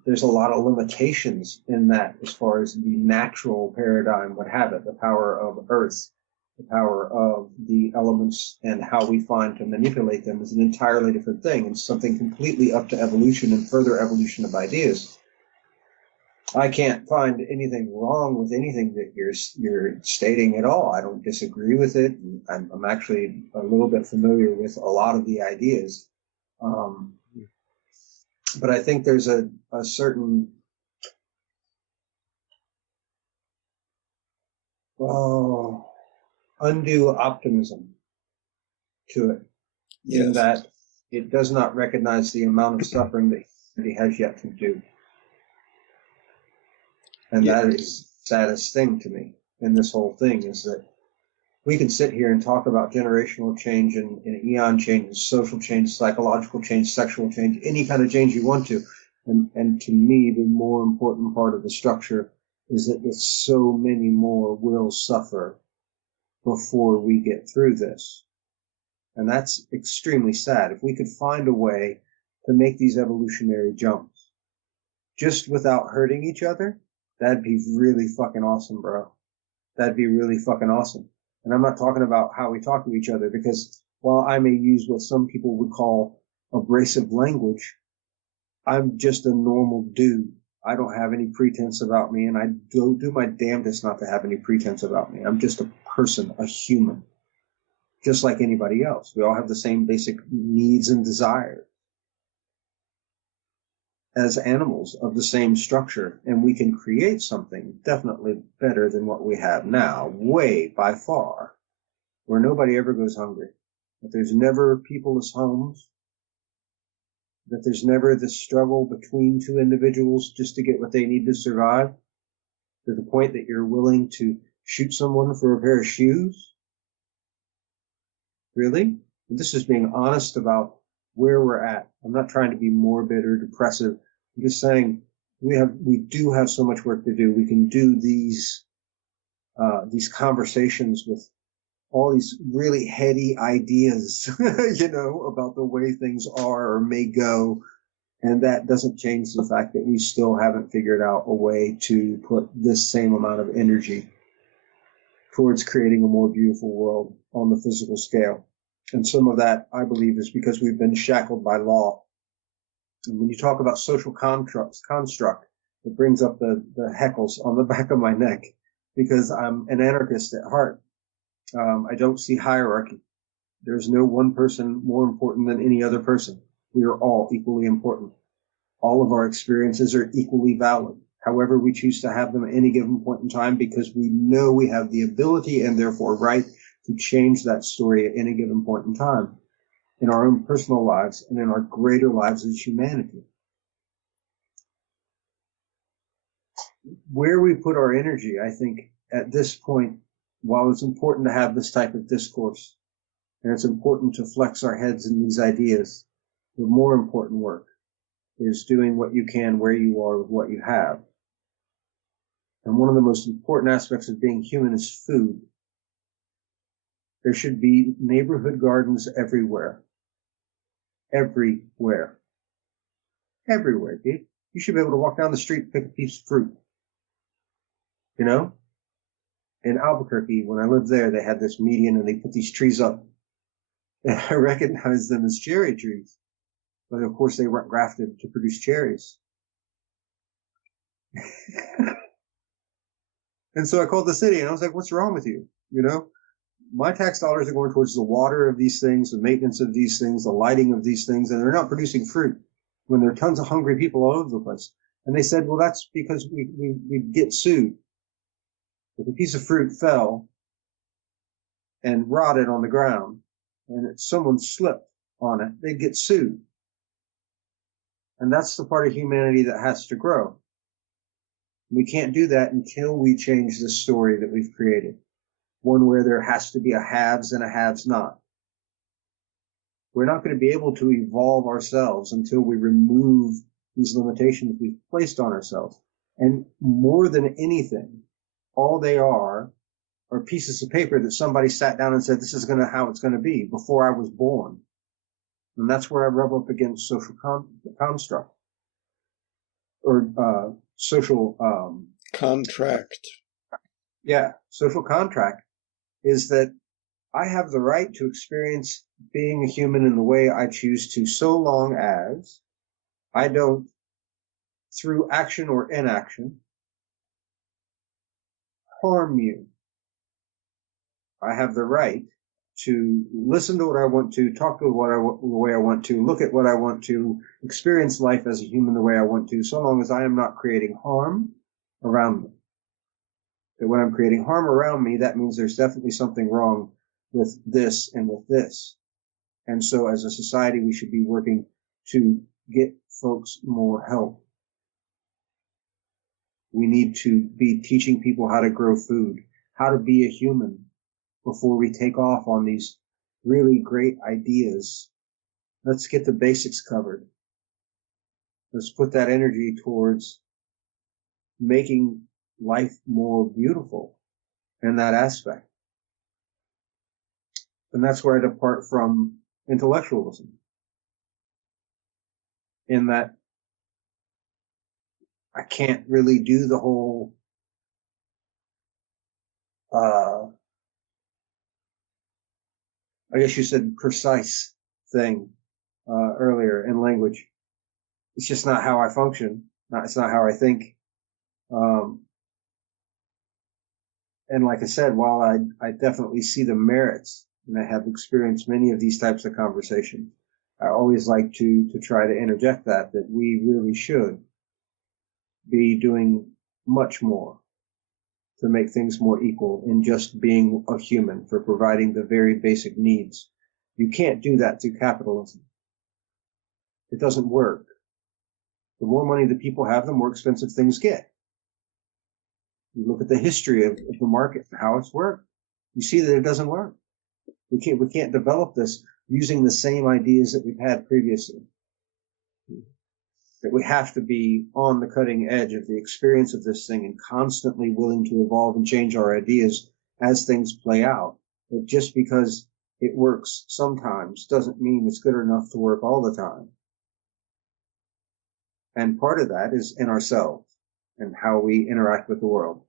There's a lot of limitations in that as far as the natural paradigm would have it. The power of Earth, the power of the elements, and how we find to manipulate them is an entirely different thing. It's something completely up to evolution and further evolution of ideas. I can't find anything wrong with anything that you're stating at all. I don't disagree with it. I'm actually a little bit familiar with a lot of the ideas. But I think there's a certain undue optimism to it, in that it does not recognize the amount of suffering that humanity has yet to do. And that is the saddest thing to me in this whole thing, is that we can sit here and talk about generational change and eon change, social change, psychological change, sexual change, any kind of change you want to. And to me, the more important part of the structure is that so many more will suffer before we get through this. And that's extremely sad. If we could find a way to make these evolutionary jumps just without hurting each other, that'd be really fucking awesome, bro. That'd be really fucking awesome. And I'm not talking about how we talk to each other, because while I may use what some people would call abrasive language, I'm just a normal dude. I don't have any pretense about me, and I do my damnedest not to have any pretense about me. I'm just a person, a human, just like anybody else. We all have the same basic needs and desires as animals of the same structure, and we can create something definitely better than what we have now, way by far, where nobody ever goes hungry, that there's never peopleless homes, that there's never this struggle between two individuals just to get what they need to survive, to the point that you're willing to shoot someone for a pair of shoes. Really? And this is being honest about where we're at. I'm not trying to be morbid or depressive. I'm just saying we do have so much work to do. We can do these conversations with all these really heady ideas, about the way things are or may go. And that doesn't change the fact that we still haven't figured out a way to put this same amount of energy towards creating a more beautiful world on the physical scale. And some of that, I believe, is because we've been shackled by law. And when you talk about social construct, it brings up the heckles on the back of my neck, because I'm an anarchist at heart. I don't see hierarchy. There's no one person more important than any other person. We are all equally important. All of our experiences are equally valid, however we choose to have them at any given point in time, because we know we have the ability and therefore right to change that story at any given point in time, in our own personal lives and in our greater lives as humanity. Where we put our energy, I think, at this point, while it's important to have this type of discourse, and it's important to flex our heads in these ideas, the more important work is doing what you can where you are with what you have. And one of the most important aspects of being human is food. There should be neighborhood gardens everywhere. Everywhere. Everywhere, dude. You should be able to walk down the street and pick a piece of fruit. In Albuquerque, when I lived there, they had this median and they put these trees up. And I recognized them as cherry trees. But of course they weren't grafted to produce cherries. And so I called the city and I was like, what's wrong with you? My tax dollars are going towards the water of these things, the maintenance of these things, the lighting of these things, and they're not producing fruit when there are tons of hungry people all over the place. And they said, well, that's because we get sued. If a piece of fruit fell and rotted on the ground and someone slipped on it, they'd get sued. And that's the part of humanity that has to grow. We can't do that until we change the story that we've created. One where there has to be a haves and a haves not. We're not going to be able to evolve ourselves until we remove these limitations we've placed on ourselves. And more than anything, all they are pieces of paper that somebody sat down and said, this is how it's going to be before I was born. And that's where I rub up against social construct. social contract. Yeah, social contract is that I have the right to experience being a human in the way I choose to, so long as I don't, through action or inaction, harm you. I have the right to listen to what I want to, talk to the way I want to, look at what I want to, experience life as a human the way I want to, so long as I am not creating harm around me. That when I'm creating harm around me, that means there's definitely something wrong with this and with this. And so as a society, we should be working to get folks more help. We need to be teaching people how to grow food, how to be a human before we take off on these really great ideas. Let's get the basics covered. Let's put that energy towards making life more beautiful in that aspect. And that's where I depart from intellectualism, in that I can't really do the whole I guess you said precise thing earlier in language. It's just not how I function. It's not how I think. And like I said, while I definitely see the merits, and I have experienced many of these types of conversations, I always like to try to interject that we really should be doing much more to make things more equal in just being a human, for providing the very basic needs. You can't do that through capitalism. It doesn't work. The more money that people have, the more expensive things get. You look at the history of the market and how it's worked. You see that it doesn't work. We can't develop this using the same ideas that we've had previously. That we have to be on the cutting edge of the experience of this thing and constantly willing to evolve and change our ideas as things play out. But just because it works sometimes doesn't mean it's good enough to work all the time. And part of that is in ourselves and how we interact with the world.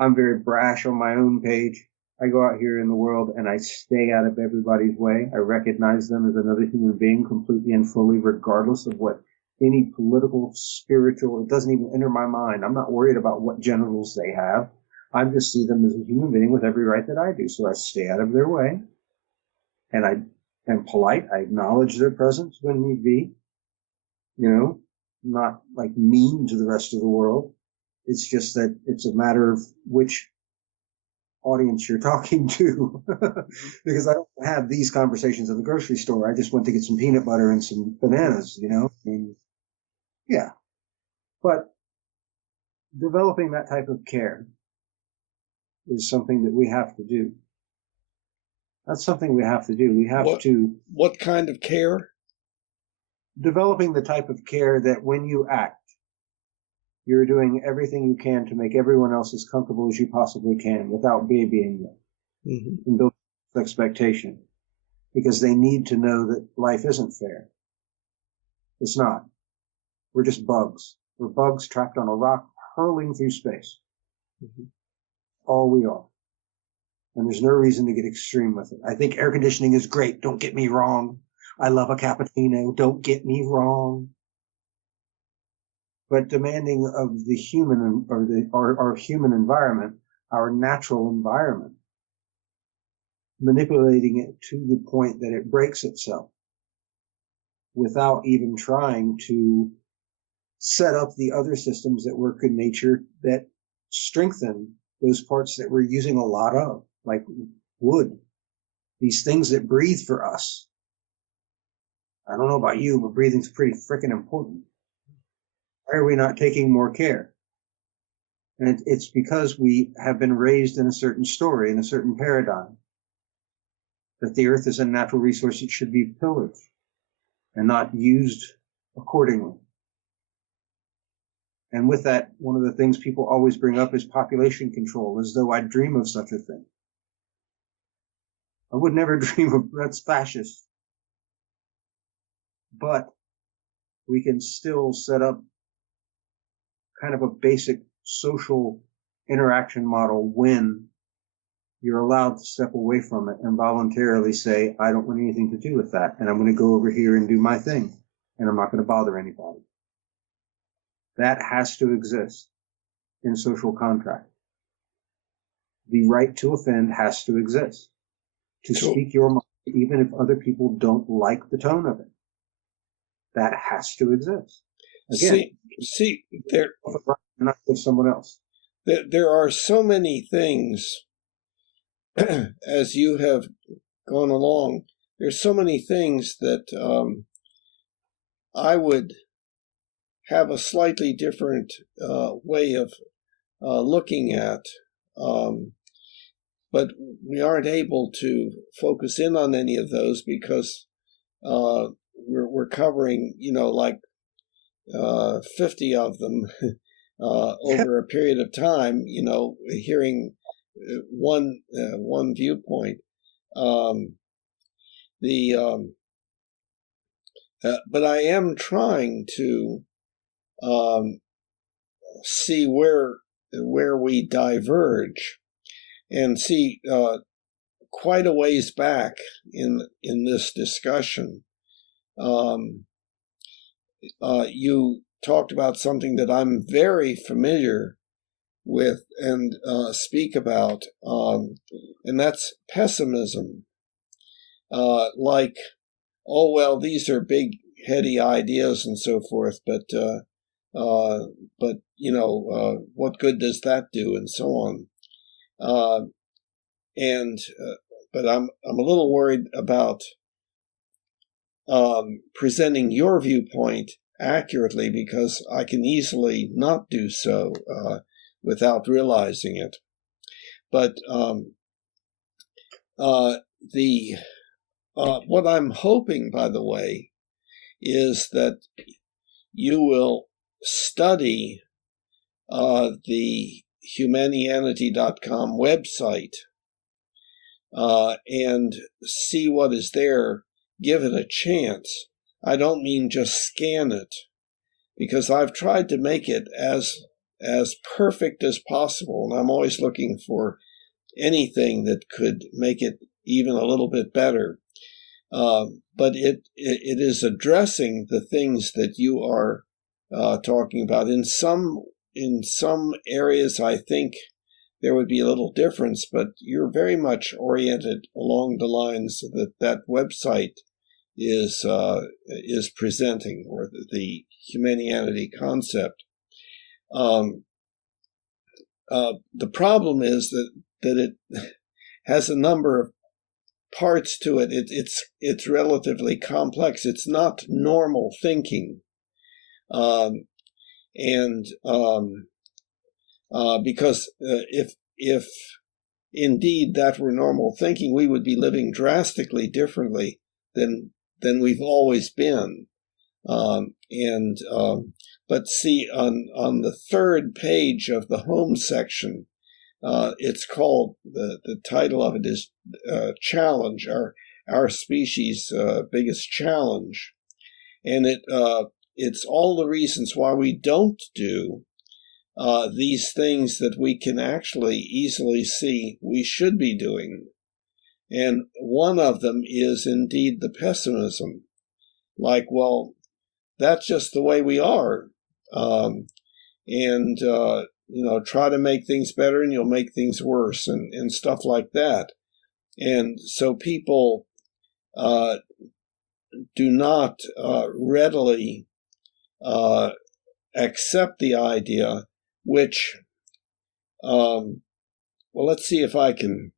I'm very brash on my own page. I go out here in the world and I stay out of everybody's way. I recognize them as another human being completely and fully, regardless of what any political, spiritual, it doesn't even enter my mind. I'm not worried about what genitals they have. I just see them as a human being with every right that I do. So I stay out of their way. And I am polite. I acknowledge their presence when need be. You know, not like mean to the rest of the world. It's just that it's a matter of which audience you're talking to. Because I don't have these conversations at the grocery store. I just went to get some peanut butter and some bananas, you know? I mean, yeah. But developing that type of care is something that we have to do. That's something we have to do. We have to... What kind of care? Developing the type of care that when you act, you're doing everything you can to make everyone else as comfortable as you possibly can without babying them. Mm-hmm. And building expectation. Because they need to know that life isn't fair. It's not. We're just bugs. We're bugs trapped on a rock hurling through space. Mm-hmm. All we are. And there's no reason to get extreme with it. I think air conditioning is great. Don't get me wrong. I love a cappuccino. Don't get me wrong. But demanding of the human, or our human environment, our natural environment, manipulating it to the point that it breaks itself without even trying to set up the other systems that work in nature that strengthen those parts that we're using a lot of, like wood, these things that breathe for us. I don't know about you, but breathing's pretty freaking important. Why are we not taking more care? And it's because we have been raised in a certain story, in a certain paradigm, that the earth is a natural resource that should be pillaged and not used accordingly. And with that, one of the things people always bring up is population control, as though I'd dream of such a thing. I would never dream of, that's fascist. But we can still set up kind of a basic social interaction model when you're allowed to step away from it and voluntarily say, I don't want anything to do with that, and I'm going to go over here and do my thing, and I'm not going to bother anybody. That has to exist in social contract. The right to offend has to exist. To speak your mind, even if other people don't like the tone of it. That has to exist. Again, see, there, not with someone else. There are so many things, as you have gone along, there's so many things that I would have a slightly different way of looking at, but we aren't able to focus in on any of those because we're covering, like 50 of them over a period of time, hearing one viewpoint. But I am trying to see where we diverge, and see quite a ways back in this discussion. You talked about something that I'm very familiar with and speak about, and that's pessimism. Like, oh well, these are big, heady ideas and so forth, but what good does that do, and so on. But I'm a little worried about presenting your viewpoint accurately, because I can easily not do so without realizing it. But what I'm hoping, by the way, is that you will study the Humanianity.com website and see what is there. Give it a chance. I don't mean just scan it, because I've tried to make it as perfect as possible, and I'm always looking for anything that could make it even a little bit better. But it is addressing the things that you are talking about. In some areas, I think there would be a little difference, but you're very much oriented along the lines that website is presenting, or the Humanianity concept. The problem is that it has a number of parts to it. It's relatively complex. It's not normal thinking, because if indeed that were normal thinking, we would be living drastically differently than we've always been. But see, on the third page of the home section, it's called, the title of it is Challenge, our species' biggest challenge. And it's all the reasons why we don't do these things that we can actually easily see we should be doing. And one of them is indeed the pessimism. Like, well, that's just the way we are. Try to make things better and you'll make things worse, and stuff like that. And so people do not readily accept the idea, which, let's see if I can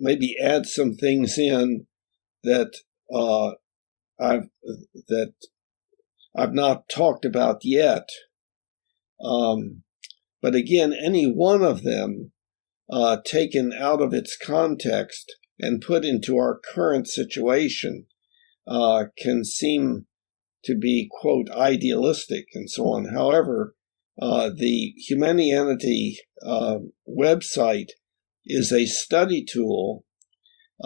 maybe add some things in that I've not talked about yet. But again, any one of them taken out of its context and put into our current situation can seem to be, quote, idealistic and so on. However, the Humanianity website is a study tool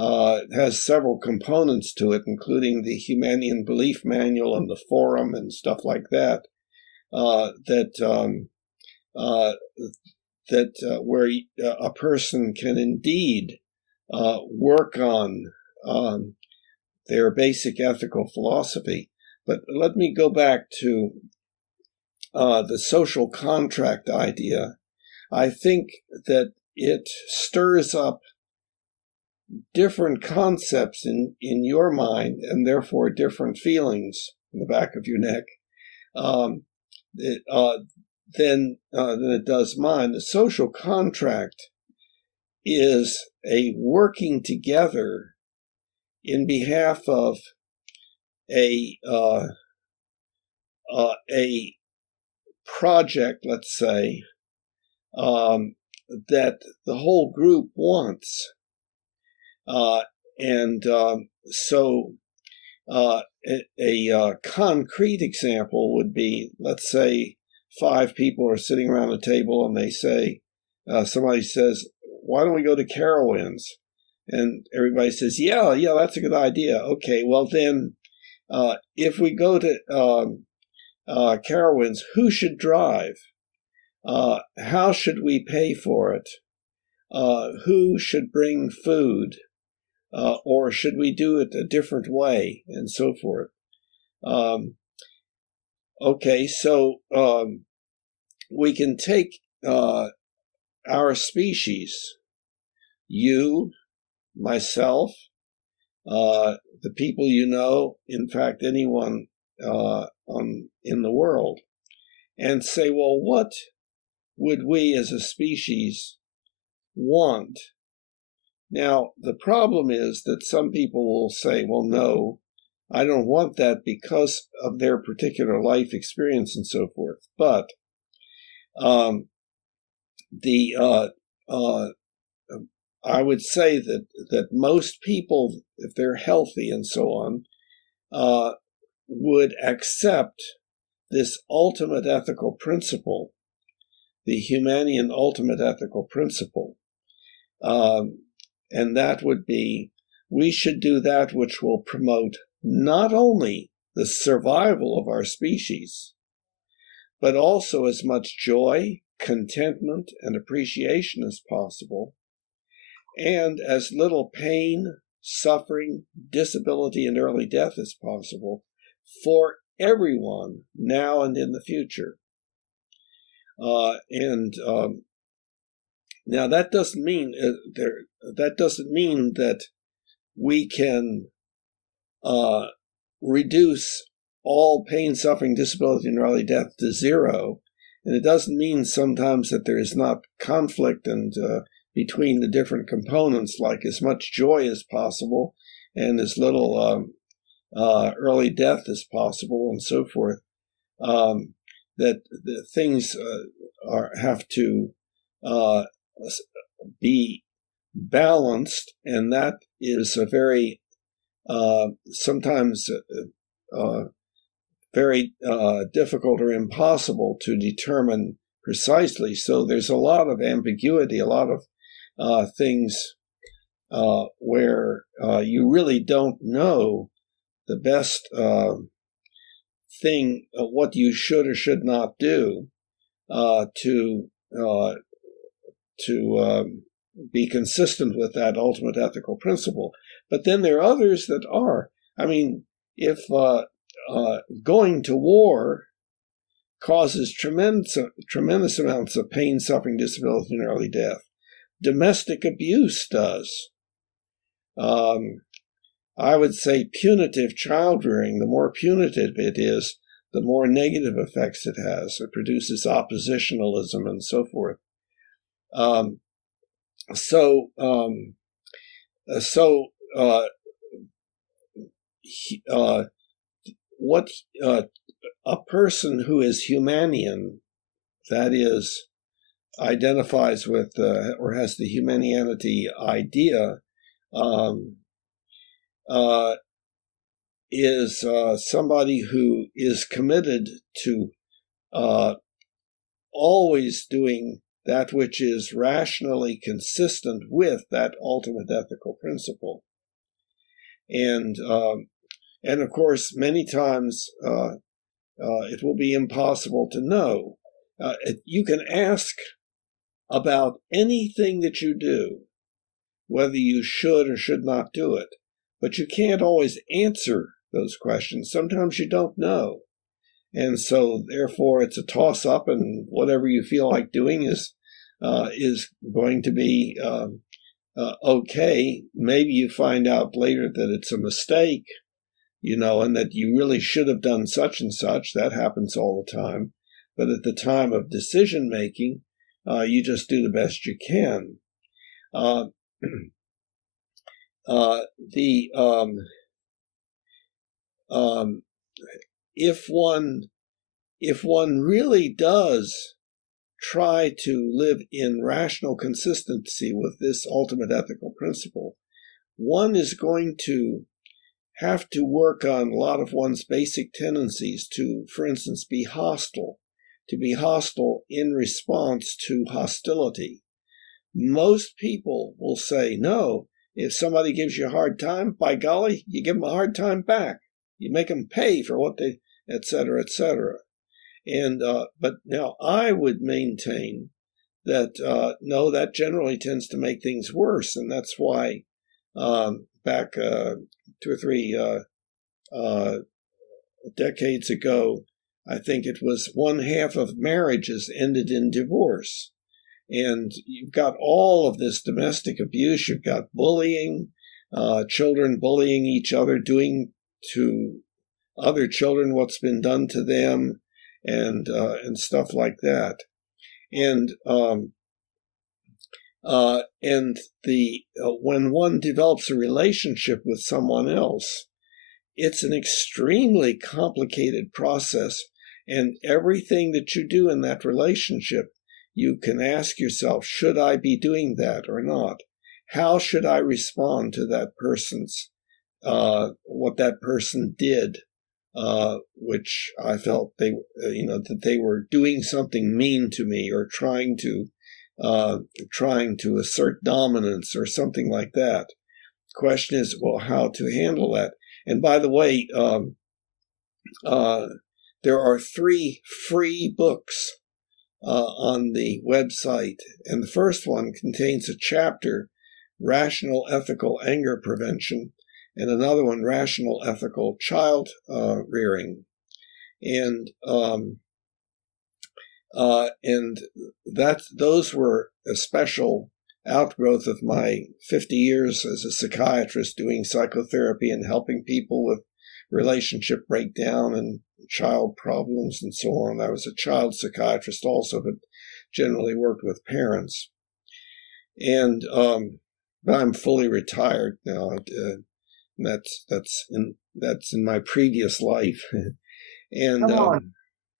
It has several components to it, including the Humanian Belief Manual and the Forum and stuff like that, where a person can indeed work on their basic ethical philosophy. But let me go back to the social contract idea. I think that it stirs up different concepts in your mind, and therefore different feelings in the back of your neck, than it does mine. The social contract is a working together in behalf of a project, let's say, that the whole group wants. So a concrete example would be, let's say 5 people are sitting around a table and they say, somebody says, why don't we go to Carowinds? And everybody says, yeah, that's a good idea. Okay, well then, if we go to Carowinds, who should drive? How should we pay for it? Who should bring food? Or should we do it a different way, and so forth. Okay, so we can take our species, you, myself, the people you know, in fact, anyone in the world, and say, well, what would we as a species want? Now, the problem is that some people will say, well, no, I don't want that because of their particular life experience and so forth. But I would say that most people, if they're healthy and so on, would accept this ultimate ethical principle, the Humanian ultimate ethical principle. And that would be, we should do that which will promote not only the survival of our species, but also as much joy, contentment, and appreciation as possible, and as little pain, suffering, disability, and early death as possible for everyone now and in the future. Now that doesn't mean that we can reduce all pain, suffering, disability, and early death to zero, and it doesn't mean sometimes that there is not conflict and between the different components, like as much joy as possible and as little early death as possible, and so forth. That the things have to be balanced, and that is a very sometimes very difficult or impossible to determine precisely. So there's a lot of ambiguity, a lot of things where you really don't know the best thing, what you should or should not do to be consistent with that ultimate ethical principle. But then there are others that are. I mean, if going to war causes tremendous amounts of pain, suffering, disability, and early death, domestic abuse does. I would say punitive child rearing, the more punitive it is, the more negative effects it has. It produces oppositionalism and so forth. What a person who is Humanian, that is, identifies with or has the Humanianity idea, is somebody who is committed to always doing that which is rationally consistent with that ultimate ethical principle. And of course, many times it will be impossible to know. You can ask about anything that you do, whether you should or should not do it, but you can't always answer those questions. Sometimes you don't know. And so therefore it's a toss up, and whatever you feel like doing is going to be okay. Maybe you find out later that it's a mistake, and that you really should have done such and such. That happens all the time. But at the time of decision making, you just do the best you can. If one really does try to live in rational consistency with this ultimate ethical principle, one is going to have to work on a lot of one's basic tendencies to, for instance, be hostile in response to hostility. Most people will say, no, if somebody gives you a hard time, by golly, you give them a hard time back. You make them pay for what they, et cetera, et cetera. And but now I would maintain that no, that generally tends to make things worse, and that's why back 2 or 3 decades ago, I think it was 1/2 of marriages ended in divorce. And you've got all of this domestic abuse. You've got bullying, children bullying each other, doing to other children what's been done to them, and stuff like that. And when one develops a relationship with someone else, it's an extremely complicated process, and everything that you do in that relationship, you can ask yourself, should I be doing that or not? How should I respond to that person's, what that person did, which I felt that they were doing something mean to me, or trying to assert dominance or something like that. The question is, well, how to handle that? And by the way, there are 3 free books on the website, and the first one contains a chapter, Rational Ethical Anger Prevention, and another one, Rational Ethical Child Rearing. And those were a special outgrowth of my 50 years as a psychiatrist doing psychotherapy and helping people with relationship breakdown and child problems and so on. I was a child psychiatrist also, but generally worked with parents. And but I'm fully retired now. That's in my previous life. And come on,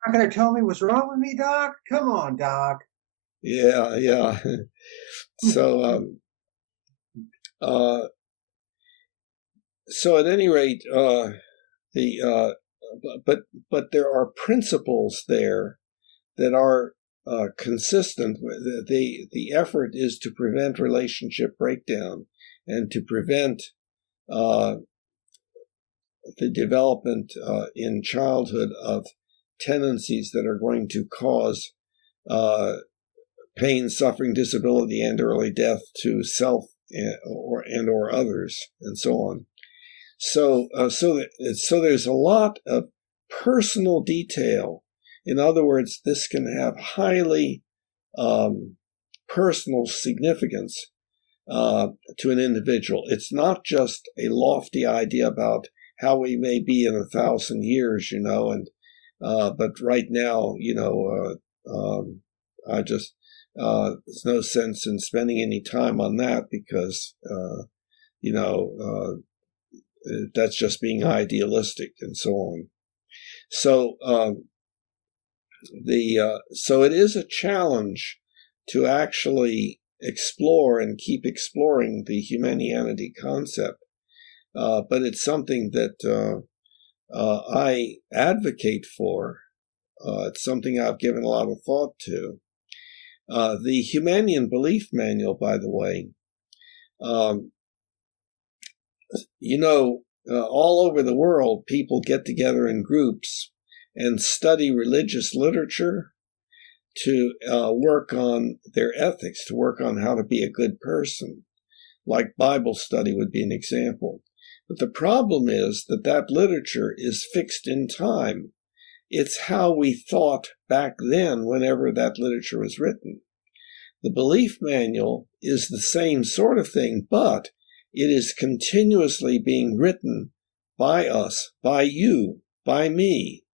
not going to tell me what's wrong with me, Doc? Come on, Doc. Yeah. So so at any rate, but there are principles there that are consistent. The effort is to prevent relationship breakdown and to prevent the development in childhood of tendencies that are going to cause pain, suffering, disability, and early death to self or others, and so on. So there's a lot of personal detail. In other words, this can have highly personal significance to an individual. It's not just a lofty idea about how we may be in 1,000 years, and but right now, I just there's no sense in spending any time on that, because that's just being idealistic and so on. So so it is a challenge to actually explore and keep exploring the Humanianity concept, but it's something that I advocate for. It's something I've given a lot of thought to. The Humanian Belief Manual, by the way, all over the world, people get together in groups and study religious literature to work on their ethics, to work on how to be a good person. Like Bible study would be an example. But the problem is that that literature is fixed in time. It's how we thought back then whenever that literature was written. The belief manual is the same sort of thing, but it is continuously being written by us, by you, by me,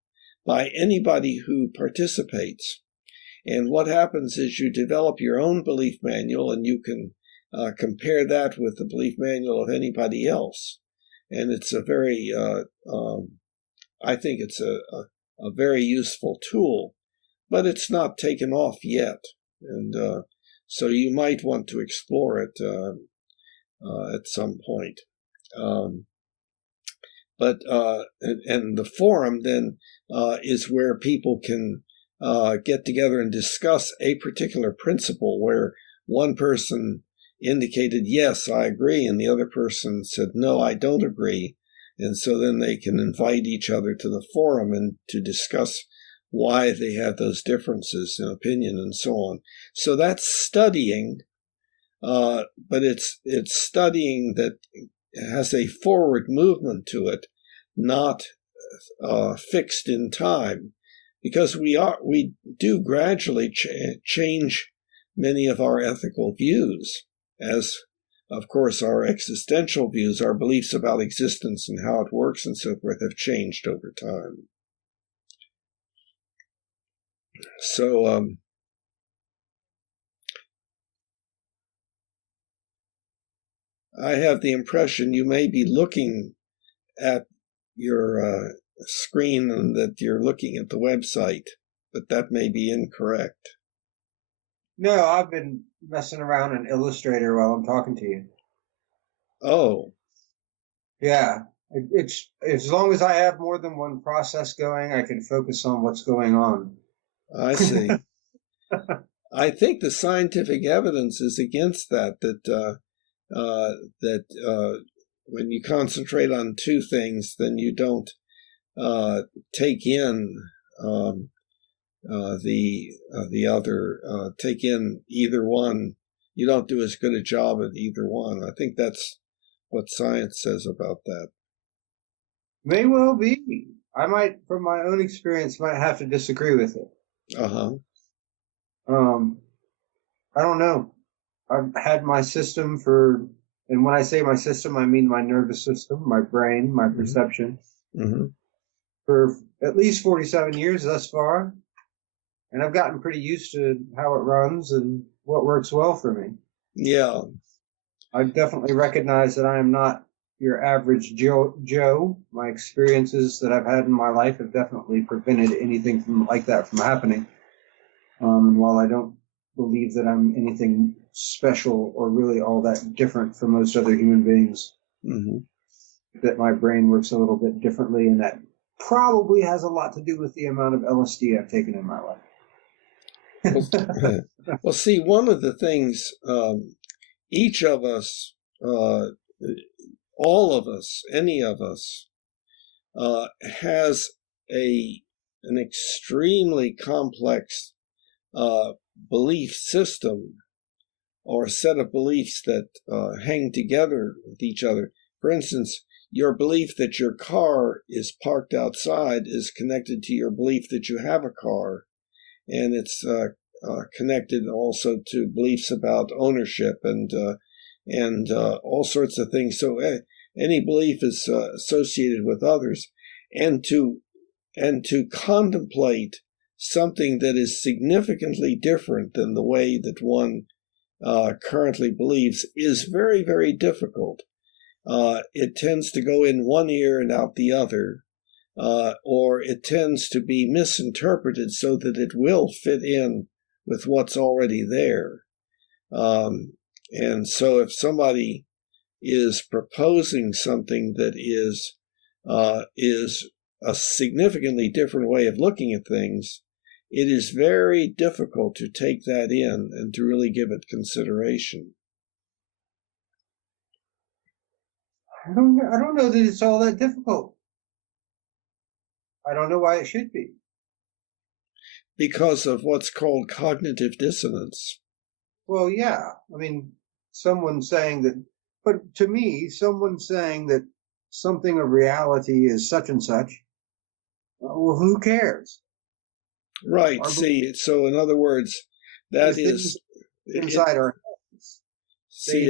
by anybody who participates. And what happens is you develop your own belief manual, and you can compare that with the belief manual of anybody else. And it's a very, I think it's a very useful tool, but it's not taken off yet. And so you might want to explore it at some point. And the forum then is where people can get together and discuss a particular principle, where one person indicated, yes, I agree, and the other person said, no, I don't agree. And so then they can invite each other to the forum and to discuss why they have those differences in opinion and so on. So that's studying, but it's studying that has a forward movement to it, not fixed in time, because we do gradually change many of our ethical views, as of course our existential views, our beliefs about existence and how it works and so forth, have changed over time. So I have the impression you may be looking at your screen and that you're looking at the website, but that may be incorrect. No, I've been messing around in Illustrator while I'm talking to you. Oh. Yeah. It's as long as I have more than one process going, I can focus on what's going on. I see. I think the scientific evidence is against that when you concentrate on two things, then you don't take in the other, take in either one. You don't do as good a job at either one. I think that's what science says about that. May well be. I might, from my own experience, might have to disagree with it. I don't know. I've had my system and when I say my system, I mean my nervous system, my brain, my perception, for at least 47 years thus far. And I've gotten pretty used to how it runs and what works well for me. Yeah. I definitely recognize that I am not your average Joe. My experiences that I've had in my life have definitely prevented anything like that from happening. And while I don't believe that I'm anything special or really all that different from most other human beings, that my brain works a little bit differently, and that probably has a lot to do with the amount of LSD I've taken in my life. Well, see, one of the things each of us, all of us, any of us, has an extremely complex belief system, or a set of beliefs that hang together with each other. For instance, your belief that your car is parked outside is connected to your belief that you have a car, and it's connected also to beliefs about ownership and all sorts of things. So any belief is associated with others, and to contemplate something that is significantly different than the way that one currently believes is very, very difficult. It tends to go in one ear and out the other, or it tends to be misinterpreted so that it will fit in with what's already there. And so if somebody is proposing something that is a significantly different way of looking at things, it is very difficult to take that in and to really give it consideration. I don't know that it's all that difficult. I don't know why it should be. Because of what's called cognitive dissonance. Well, yeah. I mean, someone saying that, but to me, someone saying that something of reality is such and such, well, who cares? Right. See, so in other words, that is inside our heads. They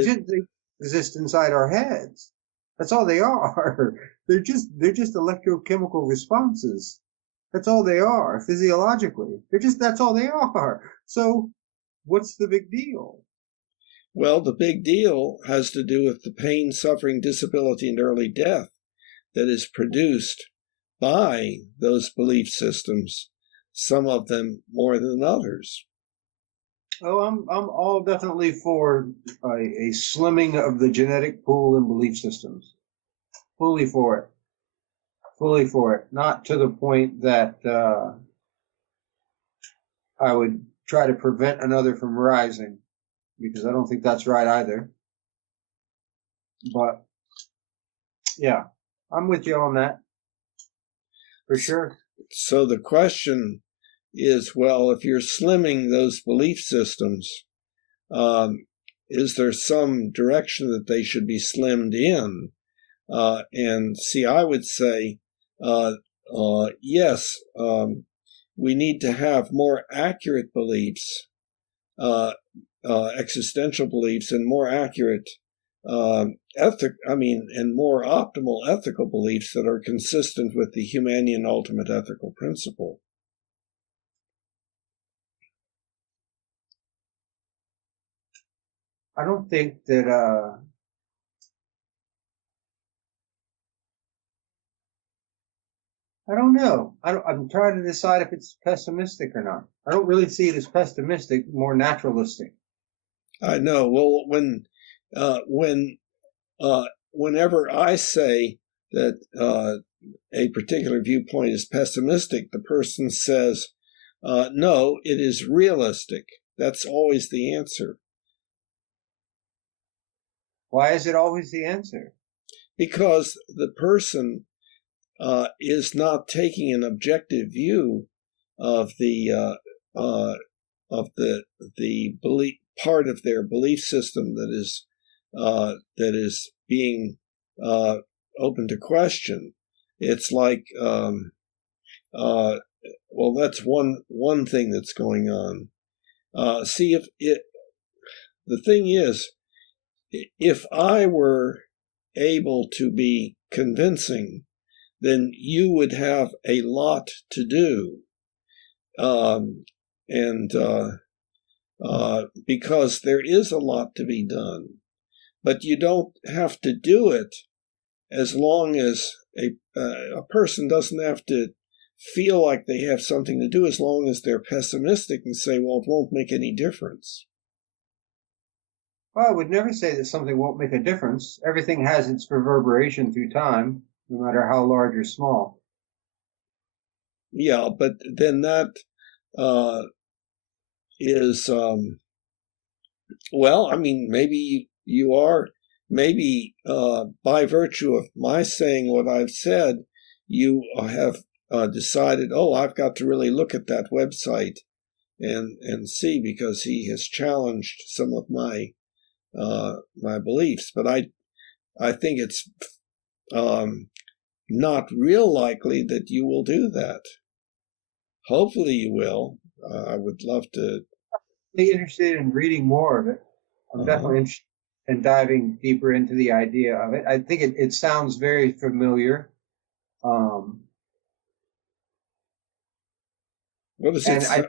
exist inside our heads. That's all they are. They're just electrochemical responses. That's all they are, physiologically. That's all they are. So what's the big deal? Well, the big deal has to do with the pain, suffering, disability, and early death that is produced by those belief systems, some of them more than others. Oh, I'm all definitely for a slimming of the genetic pool in belief systems. Fully for it. Fully for it. Not to the point that I would try to prevent another from rising, because I don't think that's right either. But yeah, I'm with you on that. For sure. So the question is, well, if you're slimming those belief systems, is there some direction that they should be slimmed in? And see, I would say, yes, we need to have more accurate beliefs, existential beliefs, and more accurate and more optimal ethical beliefs that are consistent with the Humanian ultimate ethical principle. I don't think that I don't know. I'm trying to decide if it's pessimistic or not. I don't really see it as pessimistic, more naturalistic. I know. Well, whenever I say that a particular viewpoint is pessimistic, the person says, no, it is realistic. That's always the answer. Why is it always the answer? Because the person is not taking an objective view of the belief part of their belief system that is being open to question. It's like well, that's one thing that's going on. See, the thing is, if I were able to be convincing, then you would have a lot to do. Because there is a lot to be done, but you don't have to do it as long as a person doesn't have to feel like they have something to do, as long as they're pessimistic and say, well, it won't make any difference. Well, I would never say that something won't make a difference. Everything has its reverberation through time, no matter how large or small. Yeah, but then that is, well, I mean, maybe you are, maybe by virtue of my saying what I've said, you have decided, oh, I've got to really look at that website and see, because he has challenged some of my my beliefs. But I think it's not real likely that you will do that. Hopefully you will. I would love to. I'm interested in reading more of it. I'm definitely interested in diving deeper into the idea of it. I think it sounds very familiar. What is it? And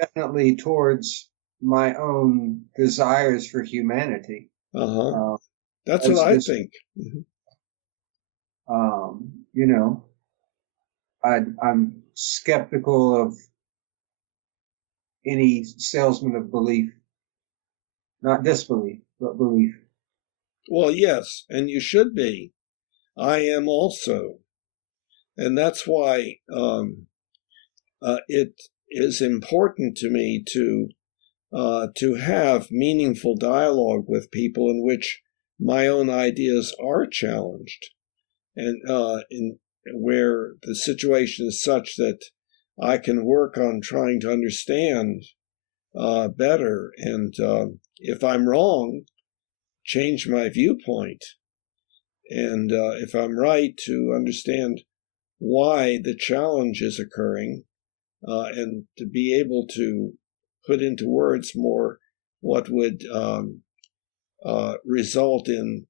definitely towards my own desires for humanity. That's what I think. You know, I'm skeptical of any salesman of belief, not disbelief, but belief. Well, yes, and you should be. I am also. And that's why it is important to me to have meaningful dialogue with people in which my own ideas are challenged, and where the situation is such that I can work on trying to understand better, and if I'm wrong, change my viewpoint, and if I'm right, to understand why the challenge is occurring, and to be able to put into words more what would result in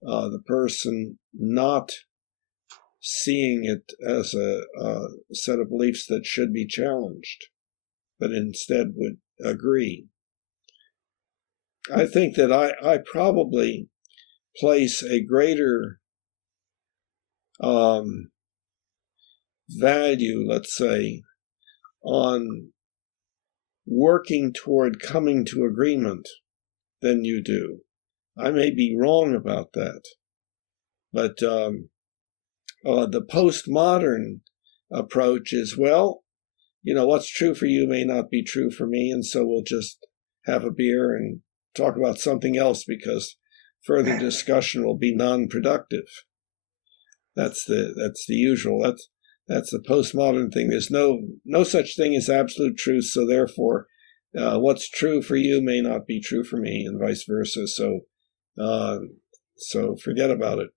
the person not seeing it as a set of beliefs that should be challenged, but instead would agree. I think that I probably place a greater value, let's say, on working toward coming to agreement than you do. I may be wrong about that, but the postmodern approach is, well, what's true for you may not be true for me, and so we'll just have a beer and talk about something else because further discussion will be non-productive. That's the usual. That's the postmodern thing. There's no such thing as absolute truth, so therefore what's true for you may not be true for me, and vice versa. So forget about it.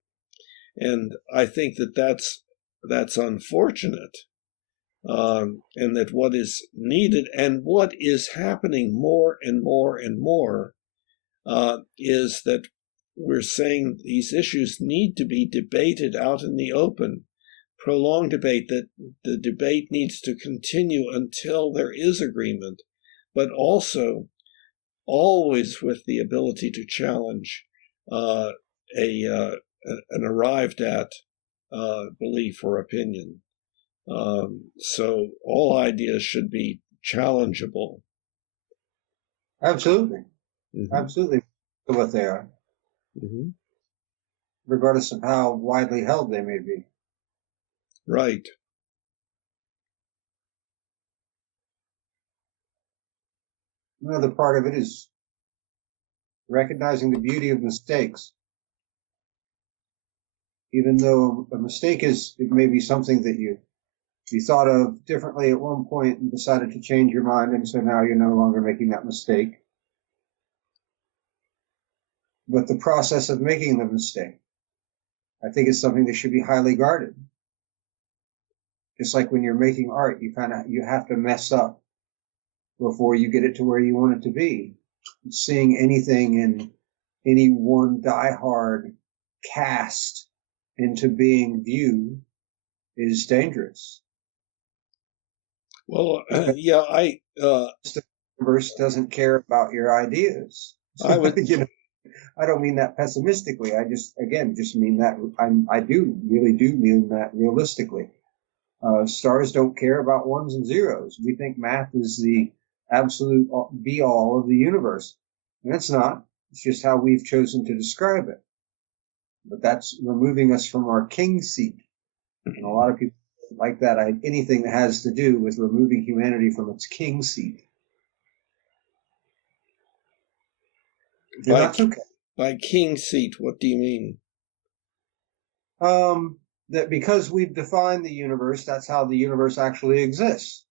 And I think that's unfortunate, and that what is needed and what is happening more and more and more is that we're saying these issues need to be debated out in the open, prolonged debate, that the debate needs to continue until there is agreement, but also always with the ability to challenge an arrived at belief or opinion. So all ideas should be challengeable. Absolutely. Mm-hmm. Absolutely. What they are. Mm-hmm. Regardless of how widely held they may be. Right. Another part of it is recognizing the beauty of mistakes. Even though a mistake it may be something that you thought of differently at one point and decided to change your mind, and so now you're no longer making that mistake. But the process of making the mistake, I think, is something that should be highly guarded. Just like when you're making art, you have to mess up before you get it to where you want it to be. Seeing anything in any one diehard cast into being view is dangerous. Well, the universe doesn't care about your ideas. I would, I don't mean that pessimistically. I just mean that I really do mean that realistically. Stars don't care about ones and zeros. We think math is the absolute be-all of the universe. And it's not. It's just how we've chosen to describe it. But that's removing us from our king seat. And a lot of people like that. Anything that has to do with removing humanity from its king seat. By king seat, what do you mean? That because we've defined the universe, that's how the universe actually exists.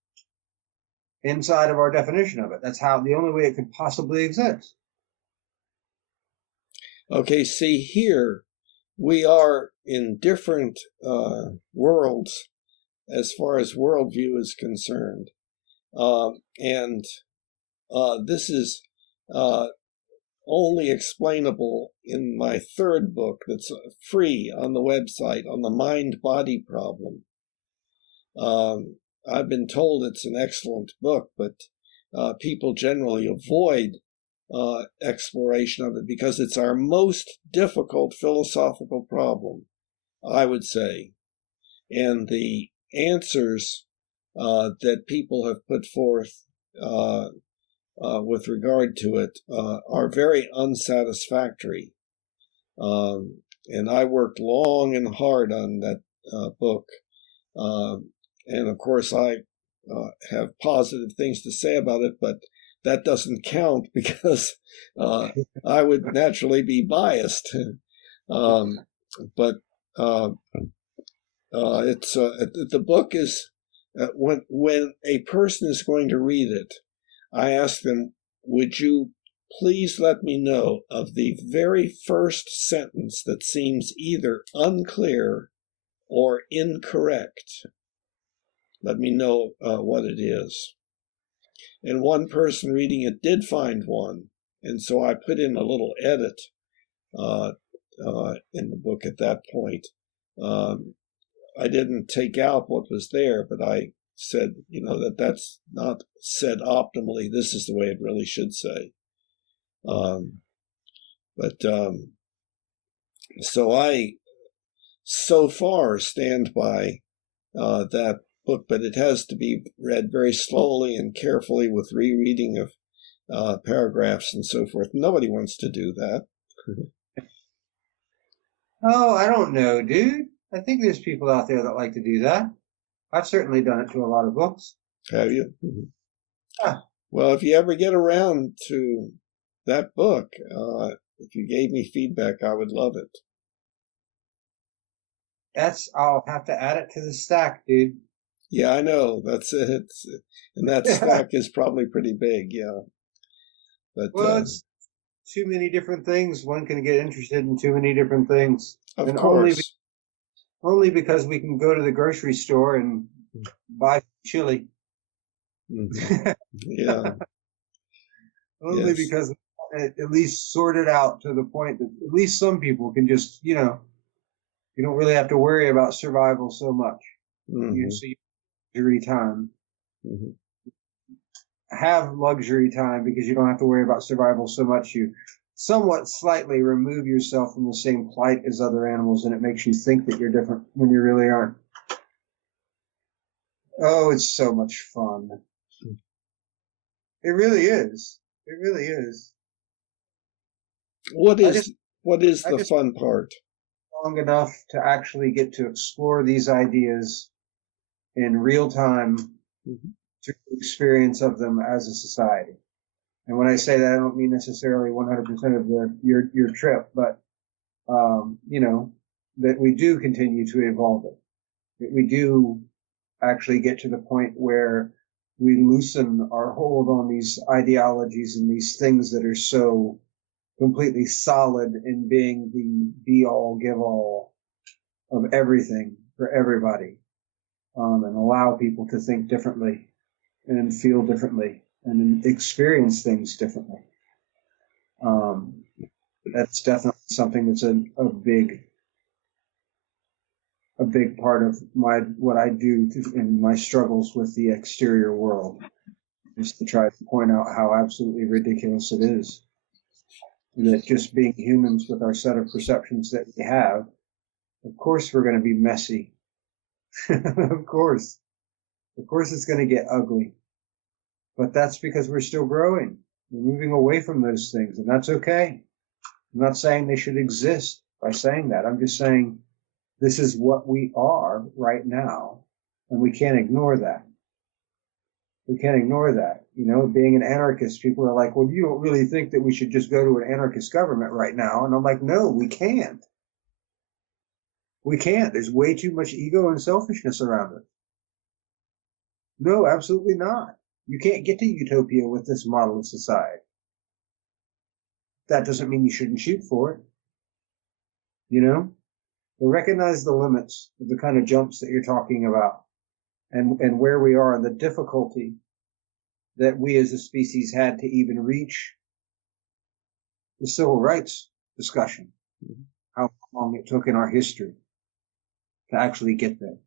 Inside of our definition of it. That's the only way it could possibly exist. Okay, see here, we are in different worlds as far as worldview is concerned. And this is only explainable in my third book that's free on the website on the mind-body problem. I've been told it's an excellent book, but people generally avoid exploration of it because it's our most difficult philosophical problem, I would say. And the answers that people have put forth with regard to it are very unsatisfactory. And I worked long and hard on that book. And of course, I have positive things to say about it, but that doesn't count because I would naturally be biased. But it's the book is when a person is going to read it, I ask them, would you please let me know of the very first sentence that seems either unclear or incorrect? Let me know what it is. And one person reading it did find one, and so I put in a little edit in the book at that point. I didn't take out what was there, but I said, that's not said optimally. This is the way it really should say. So I so far stand by that book, but it has to be read very slowly and carefully with rereading of paragraphs and so forth. Nobody wants to do that. Oh, I don't know, dude. I think there's people out there that like to do that. I've certainly done it to a lot of books. Have you? Yeah. Well, if you ever get around to that book, if you gave me feedback, I would love it. I'll have to add it to the stack, dude. Yeah, I know. That's it. And that stack is probably pretty big, yeah. But it's too many different things. One can get interested in too many different things. Of course. Only because we can go to the grocery store and buy chili. Mm-hmm. Yeah. Only yes. Because at least sort it out to the point that at least some people can just, you don't really have to worry about survival so much. Mm-hmm. So you have luxury time. Mm-hmm. Have luxury time because you don't have to worry about survival so much. You somewhat slightly remove yourself from the same plight as other animals, and it makes you think that you're different when you really aren't. Oh, it's so much fun. It really is. It really is. What is the fun part? Long enough to actually get to explore these ideas in real time through the experience of them as a society. And when I say that, I don't mean necessarily 100% of your trip, but that we do continue to evolve it. That we do actually get to the point where we loosen our hold on these ideologies and these things that are so completely solid in being the be-all, give-all of everything for everybody, and allow people to think differently and feel differently and experience things differently. That's definitely something that's a big part of what I do in my struggles with the exterior world, is to try to point out how absolutely ridiculous it is. That just being humans with our set of perceptions that we have, of course we're going to be messy. Of course it's going to get ugly. But that's because we're still growing. We're moving away from those things, and that's okay. I'm not saying they should exist by saying that. I'm just saying this is what we are right now, and we can't ignore that. We can't ignore that. Being an anarchist, people are like, well, you don't really think that we should just go to an anarchist government right now? And I'm like, no, we can't. We can't. There's way too much ego and selfishness around it. No, absolutely not. You can't get to utopia with this model of society. That doesn't mean you shouldn't shoot for it. But recognize the limits of the kind of jumps that you're talking about, and where we are, and the difficulty that we as a species had to even reach the civil rights discussion. How long it took in our history to actually get there.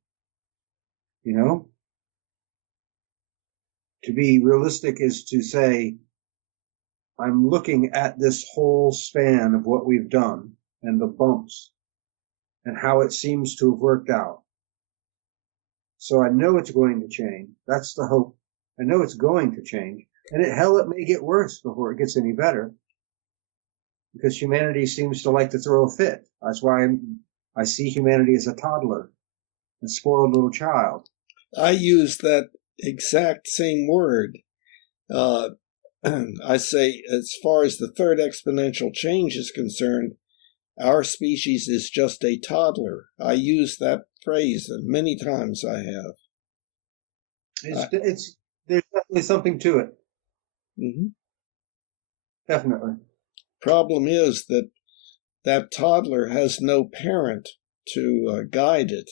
To be realistic is to say, I'm looking at this whole span of what we've done and the bumps and how it seems to have worked out. So I know it's going to change. That's the hope. I know it's going to change. And it may get worse before it gets any better. Because humanity seems to like to throw a fit. That's why I see humanity as a toddler, a spoiled little child. I use that exact same word. I say, as far as the third exponential change is concerned, our species is just a toddler. I use that phrase many times. I have. There's definitely something to it. Mm-hmm. Definitely. Problem is that toddler has no parent to guide it.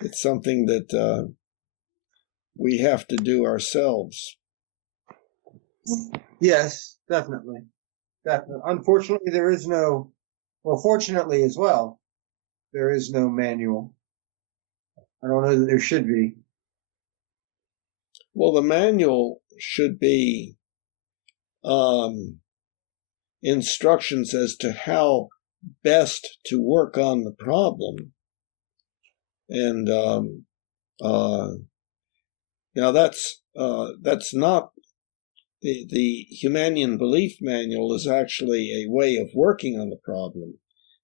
It's something that we have to do ourselves. Yes, definitely. Definitely. Unfortunately, there is no, well, fortunately as well, there is no manual. I don't know that there should be. Well, the manual should be instructions as to how best to work on the problem. And now that's not the Humanian belief manual is actually a way of working on the problem,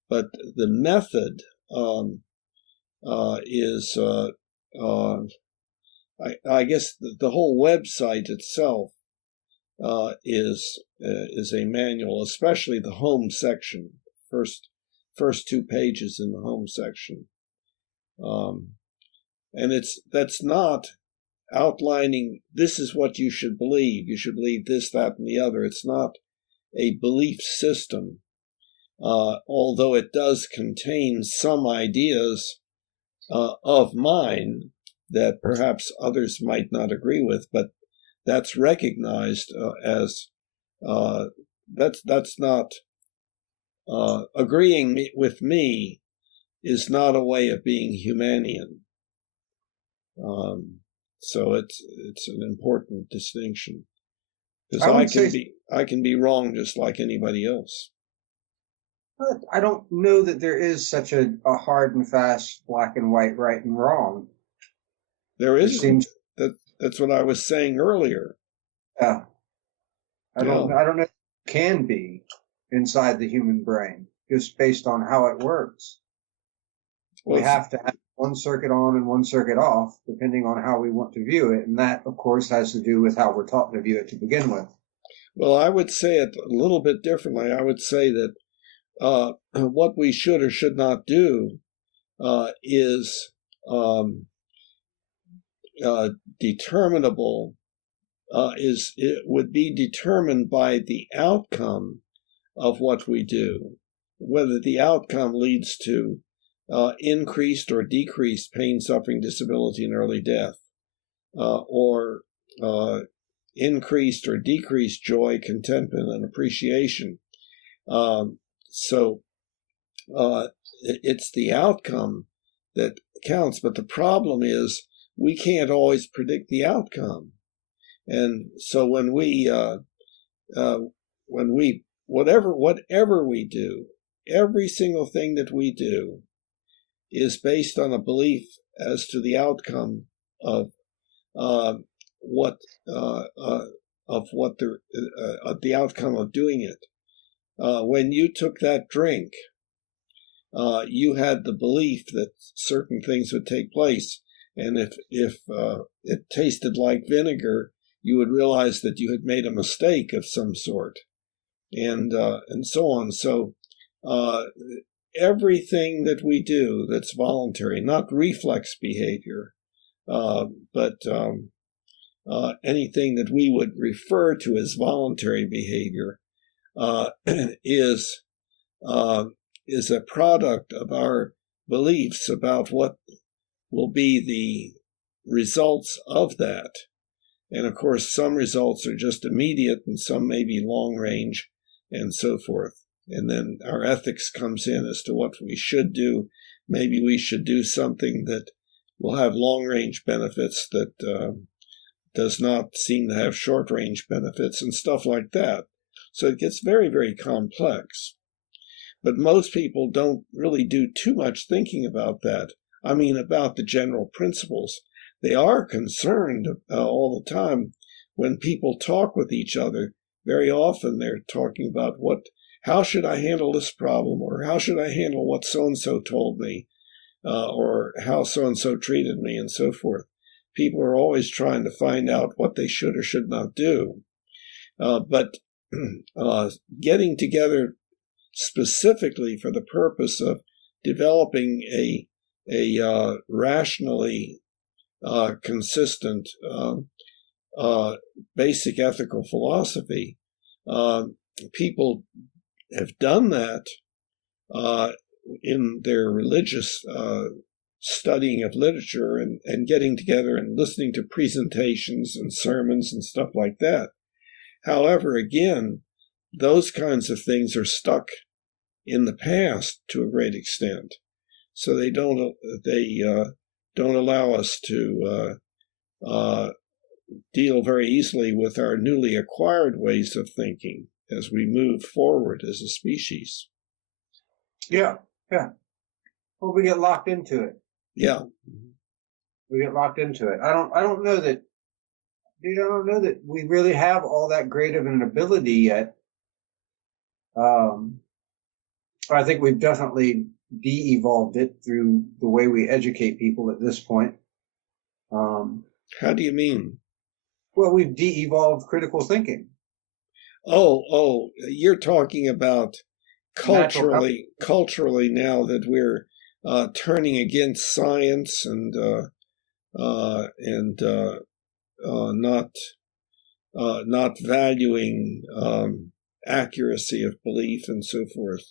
but the method is I guess the whole website itself is a manual, especially the home section, first 2 pages in the home section, and that's not outlining this is what you should believe. You should believe this, that, and the other. It's not a belief system, although it does contain some ideas of mine that perhaps others might not agree with, but that's recognized as that's not agreeing with me is not a way of being Humanian. So it's an important distinction, because I can be wrong just like anybody else. I don't know that there is such a hard and fast black and white, right and wrong. There isn't. That's what I was saying earlier. Yeah. I don't know if it can be inside the human brain, just based on how it works. Well, we have to have one circuit on and one circuit off, depending on how we want to view it. And that, of course, has to do with how we're taught to view it to begin with. Well, I would say it a little bit differently. I would say that what we should or should not do is determinable. It would be determined by the outcome of what we do, whether the outcome leads to increased or decreased pain, suffering, disability, and early death, or increased or decreased joy, contentment, and appreciation. So it's the outcome that counts, but the problem is we can't always predict the outcome. And so when we whatever we do, every single thing that we do is based on a belief as to the outcome of the outcome of doing it. When you took that drink, you had the belief that certain things would take place, and if it tasted like vinegar, you would realize that you had made a mistake of some sort, and so on. So everything that we do that's voluntary, not reflex behavior, but anything that we would refer to as voluntary behavior, is a product of our beliefs about what will be the results of that. And of course, some results are just immediate and some may be long range and so forth. And then our ethics comes in as to what we should do. Maybe we should do something that will have long range benefits that does not seem to have short range benefits and stuff like that. So it gets very, very complex. But most people don't really do too much thinking about that. I mean, about the general principles. They are concerned all the time when people talk with each other. Very often they're talking about how should I handle this problem, or how should I handle what so-and-so told me, or how so-and-so treated me, and so forth. People are always trying to find out what they should or should not do. But getting together specifically for the purpose of developing a rationally consistent basic ethical philosophy, people have done that in their religious studying of literature and getting together and listening to presentations and sermons and stuff like that. However, again, those kinds of things are stuck in the past to a great extent, so they don't allow us to deal very easily with our newly acquired ways of thinking as we move forward as a species. Yeah. Well, we get locked into it. Yeah. We get locked into it. I don't know that we really have all that great of an ability yet. I think we've definitely de-evolved it through the way we educate people at this point. How do you mean? Well, we've de-evolved critical thinking. Oh, you're talking about culturally now that we're turning against science and not valuing accuracy of belief and so forth.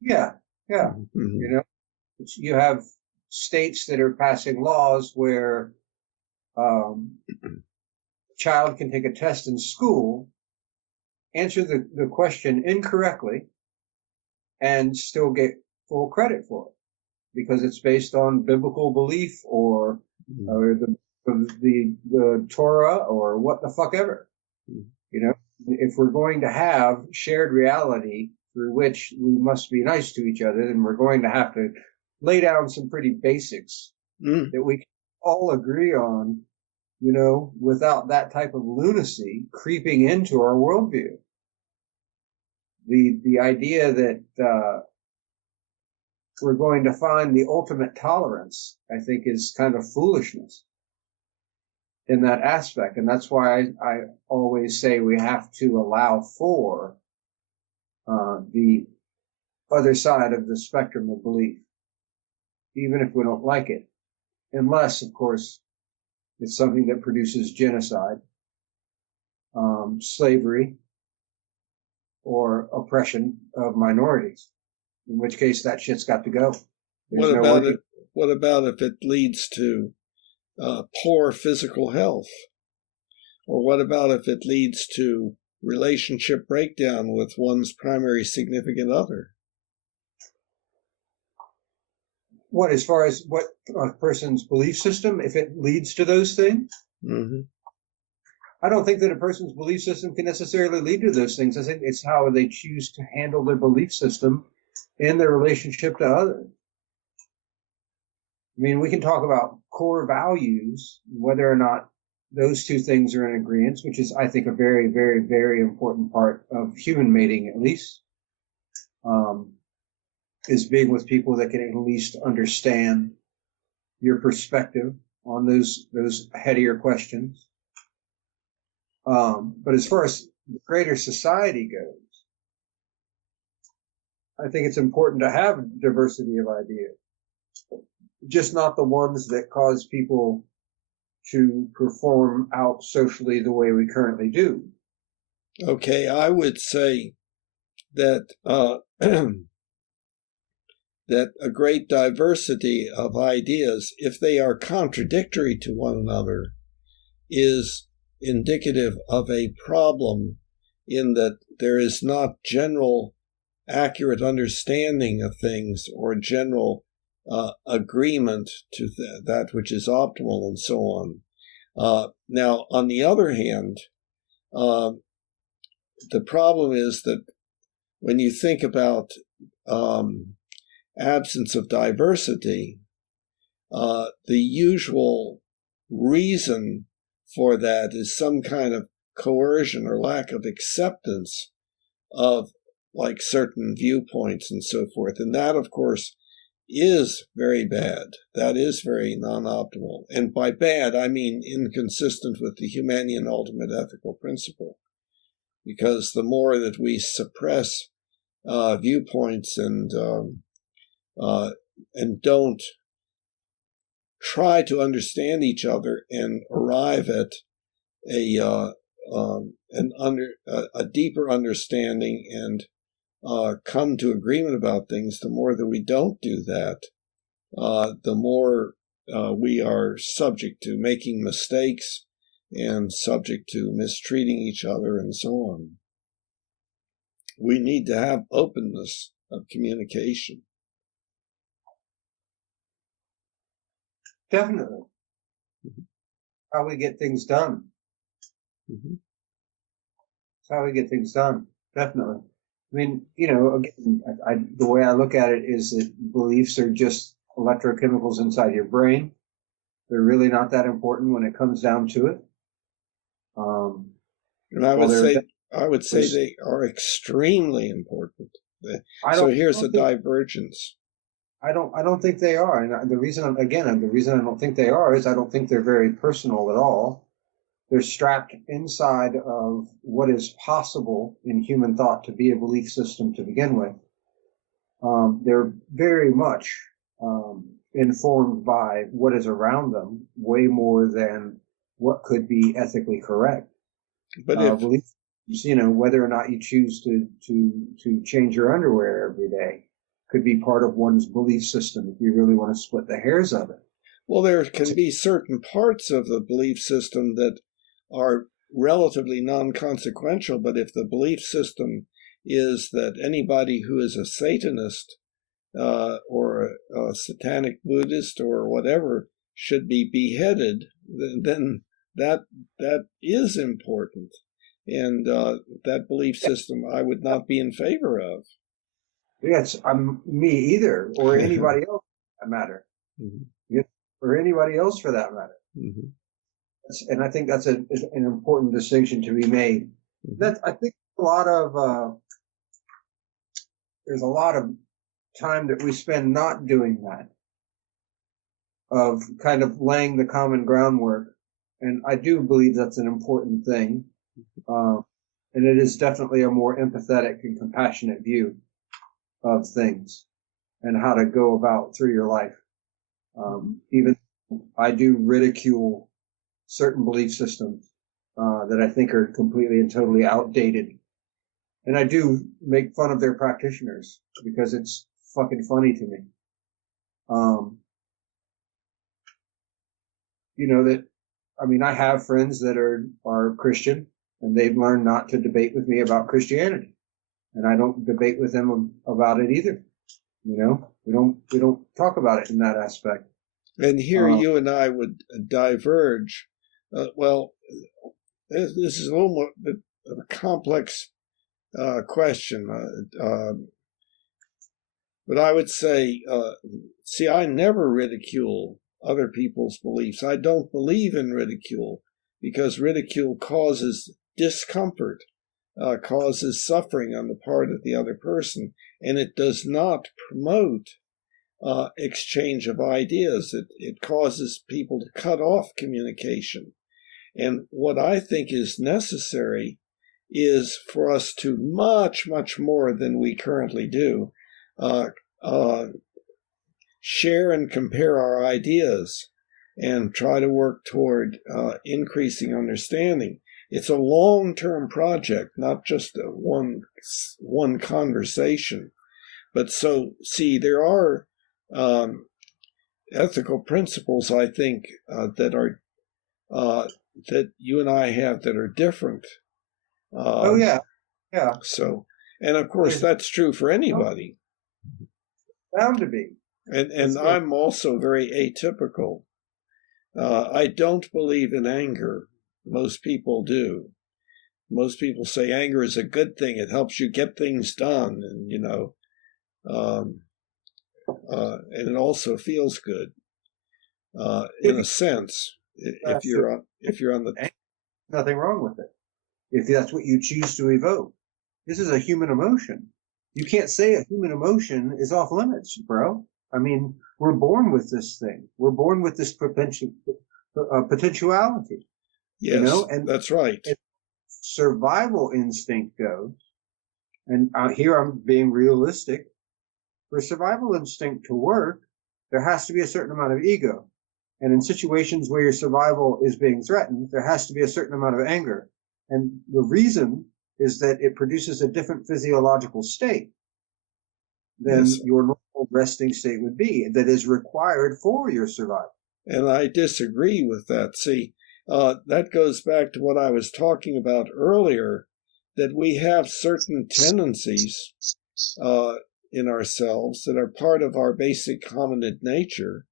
Yeah. Mm-hmm. You have states that are passing laws where a child can take a test in school, answer the question incorrectly, and still get full credit for it because it's based on biblical belief or the Torah or what the fuck ever. If we're going to have shared reality through which we must be nice to each other, then we're going to have to lay down some pretty basics that we can all agree on, without that type of lunacy creeping into our worldview. The idea that we're going to find the ultimate tolerance, I think, is kind of foolishness in that aspect. And that's why I always say we have to allow for the other side of the spectrum of belief, even if we don't like it, unless, of course, it's something that produces genocide, slavery, or oppression of minorities, in which case that shit's got to go. What about if it leads to poor physical health? Or what about if it leads to relationship breakdown with one's primary significant other? What, as far as what a person's belief system, if it leads to those things? Mm-hmm. I don't think that a person's belief system can necessarily lead to those things. I think it's how they choose to handle their belief system in their relationship to others. I mean, we can talk about core values, whether or not those two things are in agreement, which is, I think, a very, very, very important part of human mating, at least, is being with people that can at least understand your perspective on those headier questions. But as far as the greater society goes, I think it's important to have diversity of ideas, just not the ones that cause people to perform out socially the way we currently do. Okay, I would say that that a great diversity of ideas, if they are contradictory to one another, is indicative of a problem in that there is not general accurate understanding of things or general agreement to that which is optimal and so on. Now, on the other hand, the problem is that when you think about absence of diversity, the usual reason for that is some kind of coercion or lack of acceptance of like certain viewpoints and so forth. And that, of course, is very bad. That is very non-optimal. And by bad, I mean inconsistent with the Humanian ultimate ethical principle. because the more that we suppress viewpoints and don't try to understand each other and arrive at a deeper understanding and come to agreement about things, the more that we don't do that, the more we are subject to making mistakes and subject to mistreating each other and so on. We need to have openness of communication. Definitely. Mm-hmm. How we get things done. Mm-hmm. It's how we get things done. Definitely. I mean, again, the way I look at it is that beliefs are just electrochemicals inside your brain. They're really not that important when it comes down to it. And I would say they are extremely important. So here's a divergence. I don't think they are, and the reason I don't think they are is I don't think they're very personal at all. They're strapped inside of what is possible in human thought to be a belief system to begin with. They're very much informed by what is around them, way more than what could be ethically correct. But beliefs, whether or not you choose to change your underwear every day, could be part of one's belief system if you really want to split the hairs of it. Well, there can be certain parts of the belief system that are relatively non-consequential, but if the belief system is that anybody who is a Satanist or a Satanic Buddhist or whatever should be beheaded, then that is important. And that belief system I would not be in favor of. Yes, me either, or anybody else for that matter. Mm-hmm. Or anybody else for that matter. Mm-hmm. And I think that's an important distinction to be made. Mm-hmm. I think there's a lot of time that we spend not doing that, of kind of laying the common groundwork. And I do believe that's an important thing. And it is definitely a more empathetic and compassionate view of things and how to go about through your life. Even I do ridicule certain belief systems that I think are completely and totally outdated. And I do make fun of their practitioners because it's fucking funny to me. I have friends that are Christian, and they've learned not to debate with me about Christianity. And I don't debate with them about it either. We don't talk about it in that aspect. And here you and I would diverge. This is a little more of a complex question. But I would say, I never ridicule other people's beliefs. I don't believe in ridicule because ridicule causes discomfort, causes suffering on the part of the other person, and it does not promote exchange of ideas. It causes people to cut off communication. And what I think is necessary is for us to much, much more than we currently do, share and compare our ideas and try to work toward increasing understanding. It's a long-term project, not just one conversation. But there are ethical principles, I think, that you and I have that are different. Yeah. So, and of course, that's true for anybody. Bound to be. And I'm also very atypical. I don't believe in anger. Most people do. Most people say anger is a good thing. It helps you get things done, and and it also feels good, in a sense. If you're on the nothing wrong with it. If that's what you choose to evoke, this is a human emotion. You can't say a human emotion is off limits, bro. I mean, we're born with this thing. We're born with this potentiality. Yes, and that's right. survival instinct goes, and here I'm being realistic, for survival instinct to work, there has to be a certain amount of ego. And in situations where your survival is being threatened, there has to be a certain amount of anger. And the reason is that it produces a different physiological state than your normal resting state would be, that is required for your survival. And I disagree with that. See, that goes back to what I was talking about earlier, that we have certain tendencies in ourselves that are part of our basic hominid nature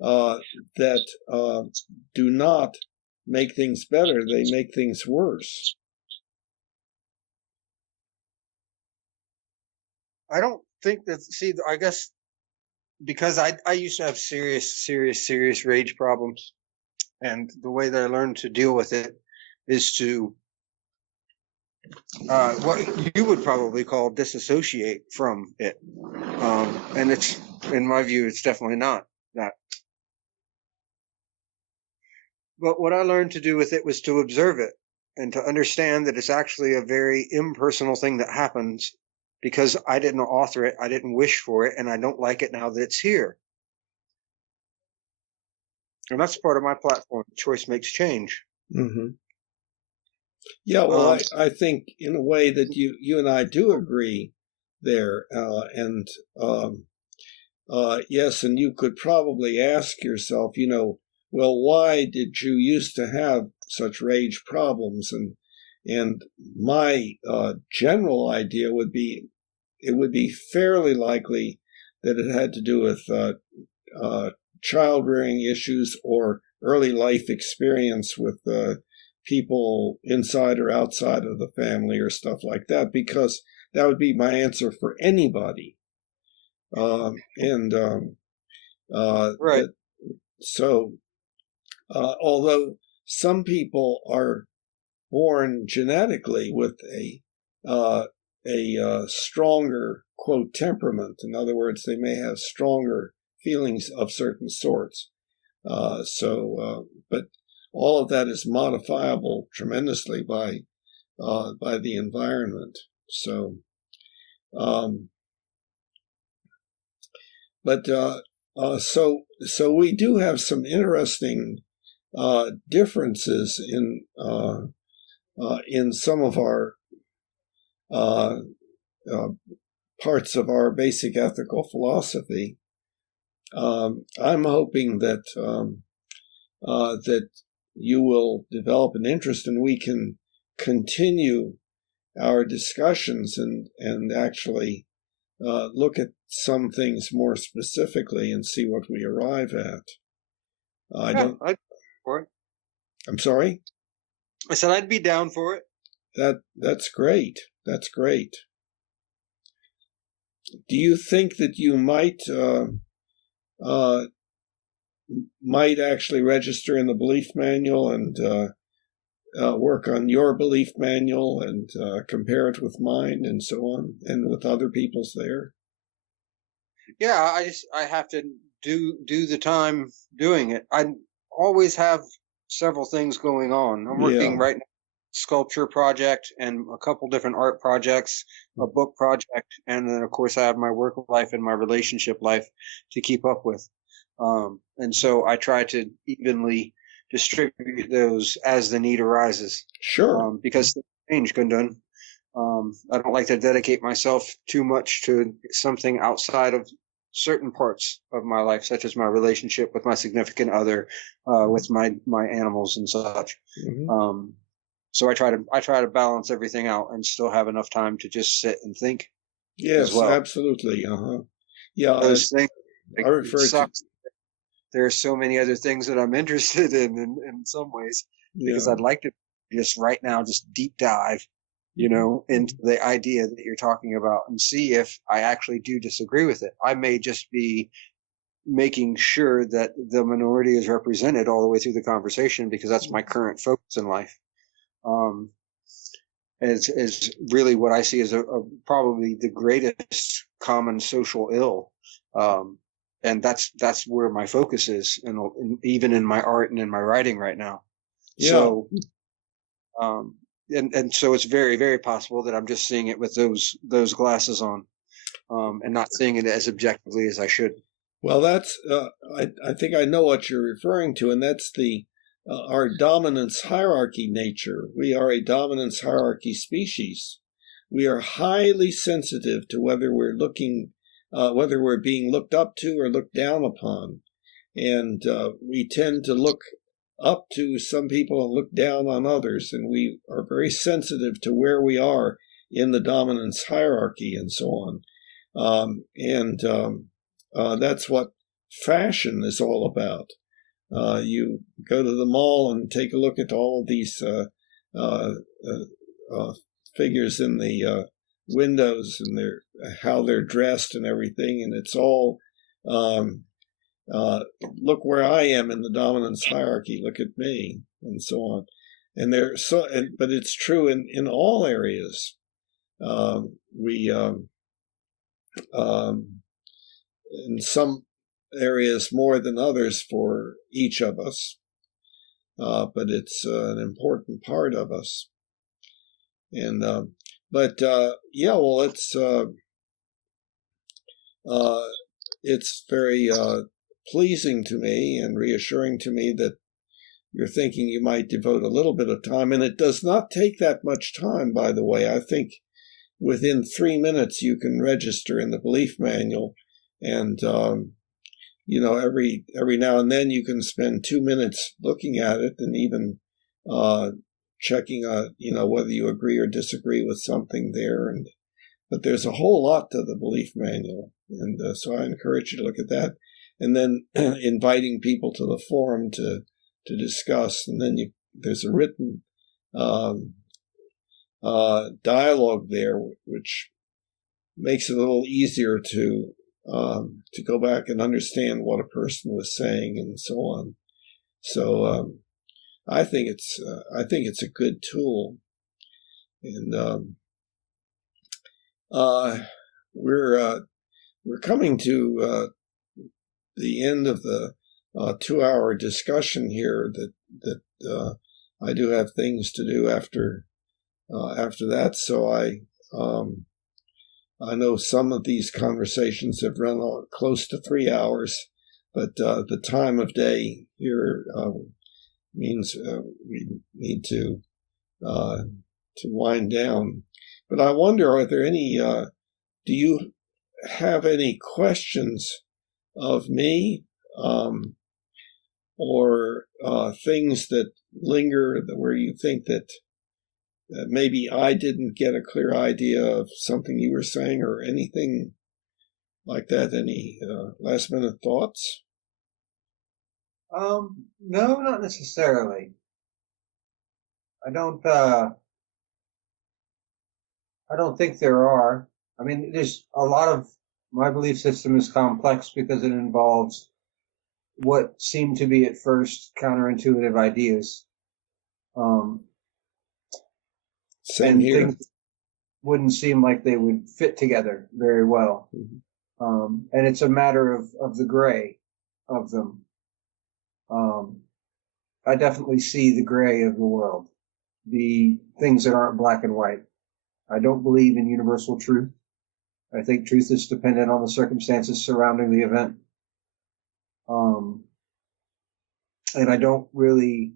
that do not make things better. They make things worse. I don't think that, see, I guess because I used to have serious rage problems. And the way that I learned to deal with it is to what you would probably call disassociate from it. And it's, in my view, it's definitely not that. But what I learned to do with it was to observe it and to understand that it's actually a very impersonal thing that happens because I didn't author it, I didn't wish for it, and I don't like it now that it's here. And that's part of my platform. Choice makes change. Mm-hmm. Yeah, well, I think in a way that you and I do agree there. Yes, and you could probably ask yourself, well, why did you used to have such rage problems? And my general idea would be, it would be fairly likely that it had to do with child-rearing issues or early life experience with people inside or outside of the family or stuff like that, because that would be my answer for anybody. Right. Although some people are born genetically with a stronger, quote, temperament. In other words, they may have stronger feelings of certain sorts. But all of that is modifiable tremendously by the environment. So, so we do have some interesting differences in some of our parts of our basic ethical philosophy. I'm hoping that that you will develop an interest and we can continue our discussions and actually look at some things more specifically and see what we arrive at. I'd be for it. I'm sorry? I said I'd be down for it. That's great. That's great. Do you think that you might actually register in the belief manual and work on your belief manual and compare it with mine and so on, and with other people's there? Yeah, I have to do the time doing it. I always have several things going on. I'm working right now, sculpture project and a couple different art projects, a book project, and then of course I have my work life and my relationship life to keep up with. And so I try to evenly distribute those as the need arises. Sure. Because change, Gundun. I don't like to dedicate myself too much to something outside of certain parts of my life, such as my relationship with my significant other, with my animals and such. Mm-hmm. So I try to balance everything out and still have enough time to just sit and think. Yes, as well. Absolutely. Yeah, those things. I refer to. There are so many other things that I'm interested in some ways, because I'd like to just right now just deep dive, into the idea that you're talking about and see if I actually do disagree with it. I may just be making sure that the minority is represented all the way through the conversation, because that's my current focus in life. Is really what I see as probably the greatest common social ill. And that's where my focus is, and even in my art and in my writing right now. Yeah. So, and so it's very, very possible that I'm just seeing it with those glasses on, and not seeing it as objectively as I should. Well, that's I think I know what you're referring to, and that's the our dominance hierarchy nature. We are a dominance hierarchy species. We are highly sensitive to whether we're whether we're being looked up to or looked down upon, and we tend to look up to some people and look down on others, and we are very sensitive to where we are in the dominance hierarchy and so on. That's what fashion is all about. You go to the mall and take a look at all of these figures in the windows and how they're dressed and everything, and it's all look where I am in the dominance hierarchy. Look at me, and so on. And but it's true in all areas. In some areas more than others for each of us, but it's an important part of us. And it's very pleasing to me and reassuring to me that you're thinking you might devote a little bit of time, and it does not take that much time, by the way. I think within 3 minutes you can register in the belief manual, and every now and then you can spend 2 minutes looking at it and even checking whether you agree or disagree with something there. But there's a whole lot to the belief manual, and so I encourage you to look at that, and then inviting people to the forum to discuss, and then there's a written dialogue there, which makes it a little easier to go back and understand what a person was saying and so on. So I think it's a good tool, and we're coming to the end of the 2-hour discussion here. That I do have things to do after that. So I know some of these conversations have run close to 3 hours, but the time of day here means we need to wind down. But I wonder, are there any? Do you have any questions of me, or things that linger where you think that maybe I didn't get a clear idea of something you were saying, or anything like that? Any last minute thoughts? No, not necessarily. I don't think there are. I mean, there's a lot of my belief system is complex because it involves what seem to be at first counterintuitive ideas. Same here. Things wouldn't seem like they would fit together very well. Mm-hmm. And it's a matter of the gray of them. I definitely see the gray of the world, the things that aren't black and white. I don't believe in universal truth. I think truth is dependent on the circumstances surrounding the event. And I don't really,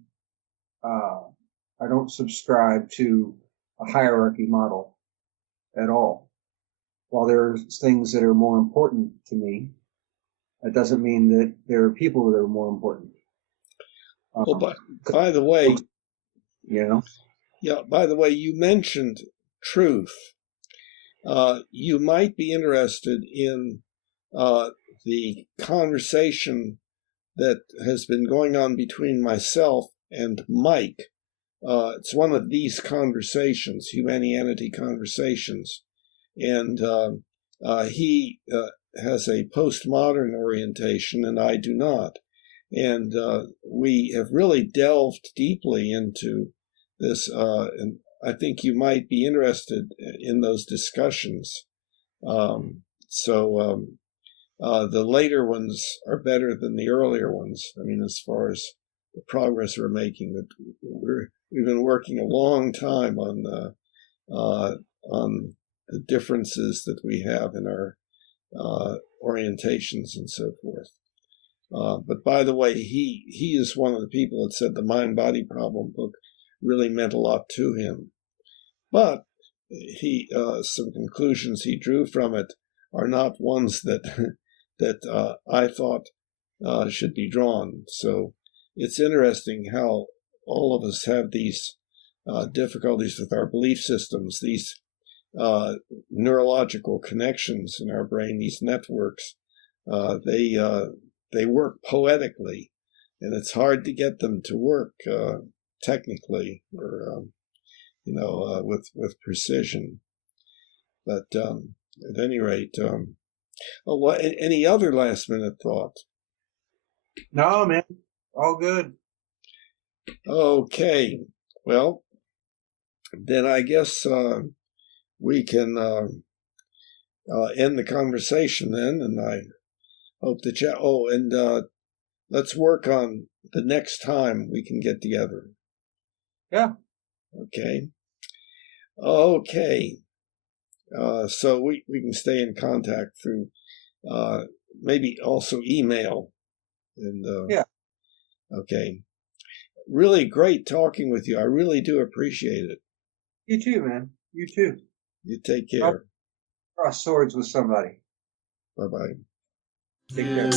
I don't subscribe to a hierarchy model at all. While there are things that are more important to me, that doesn't mean that there are people that are more important. Well, by the way, by the way, you mentioned truth. You might be interested in the conversation that has been going on between myself and Mike. It's one of these conversations, Humanianity conversations, and he has a postmodern orientation, and I do not. And we have really delved deeply into this, and I think you might be interested in those discussions. The later ones are better than the earlier ones. I mean, as far as the progress we're making. That we've been working a long time on the differences that we have in our orientations and so forth. But by the way, he is one of the people that said the Mind-Body Problem book really meant a lot to him. But some conclusions he drew from it are not ones that I thought should be drawn. So it's interesting how all of us have these difficulties with our belief systems, these neurological connections in our brain, these networks. They work poetically, and it's hard to get them to work technically or with precision. But at any rate, any other last minute thoughts? No, man, all good. Okay, well, then I guess we can end the conversation then, and I hope that let's work on the next time we can get together. Yeah. Okay. So we can stay in contact through maybe also email. And yeah. Okay. Really great talking with you. I really do appreciate it. You too, man. You too. You take care. I'll cross swords with somebody. Bye-bye. Take care.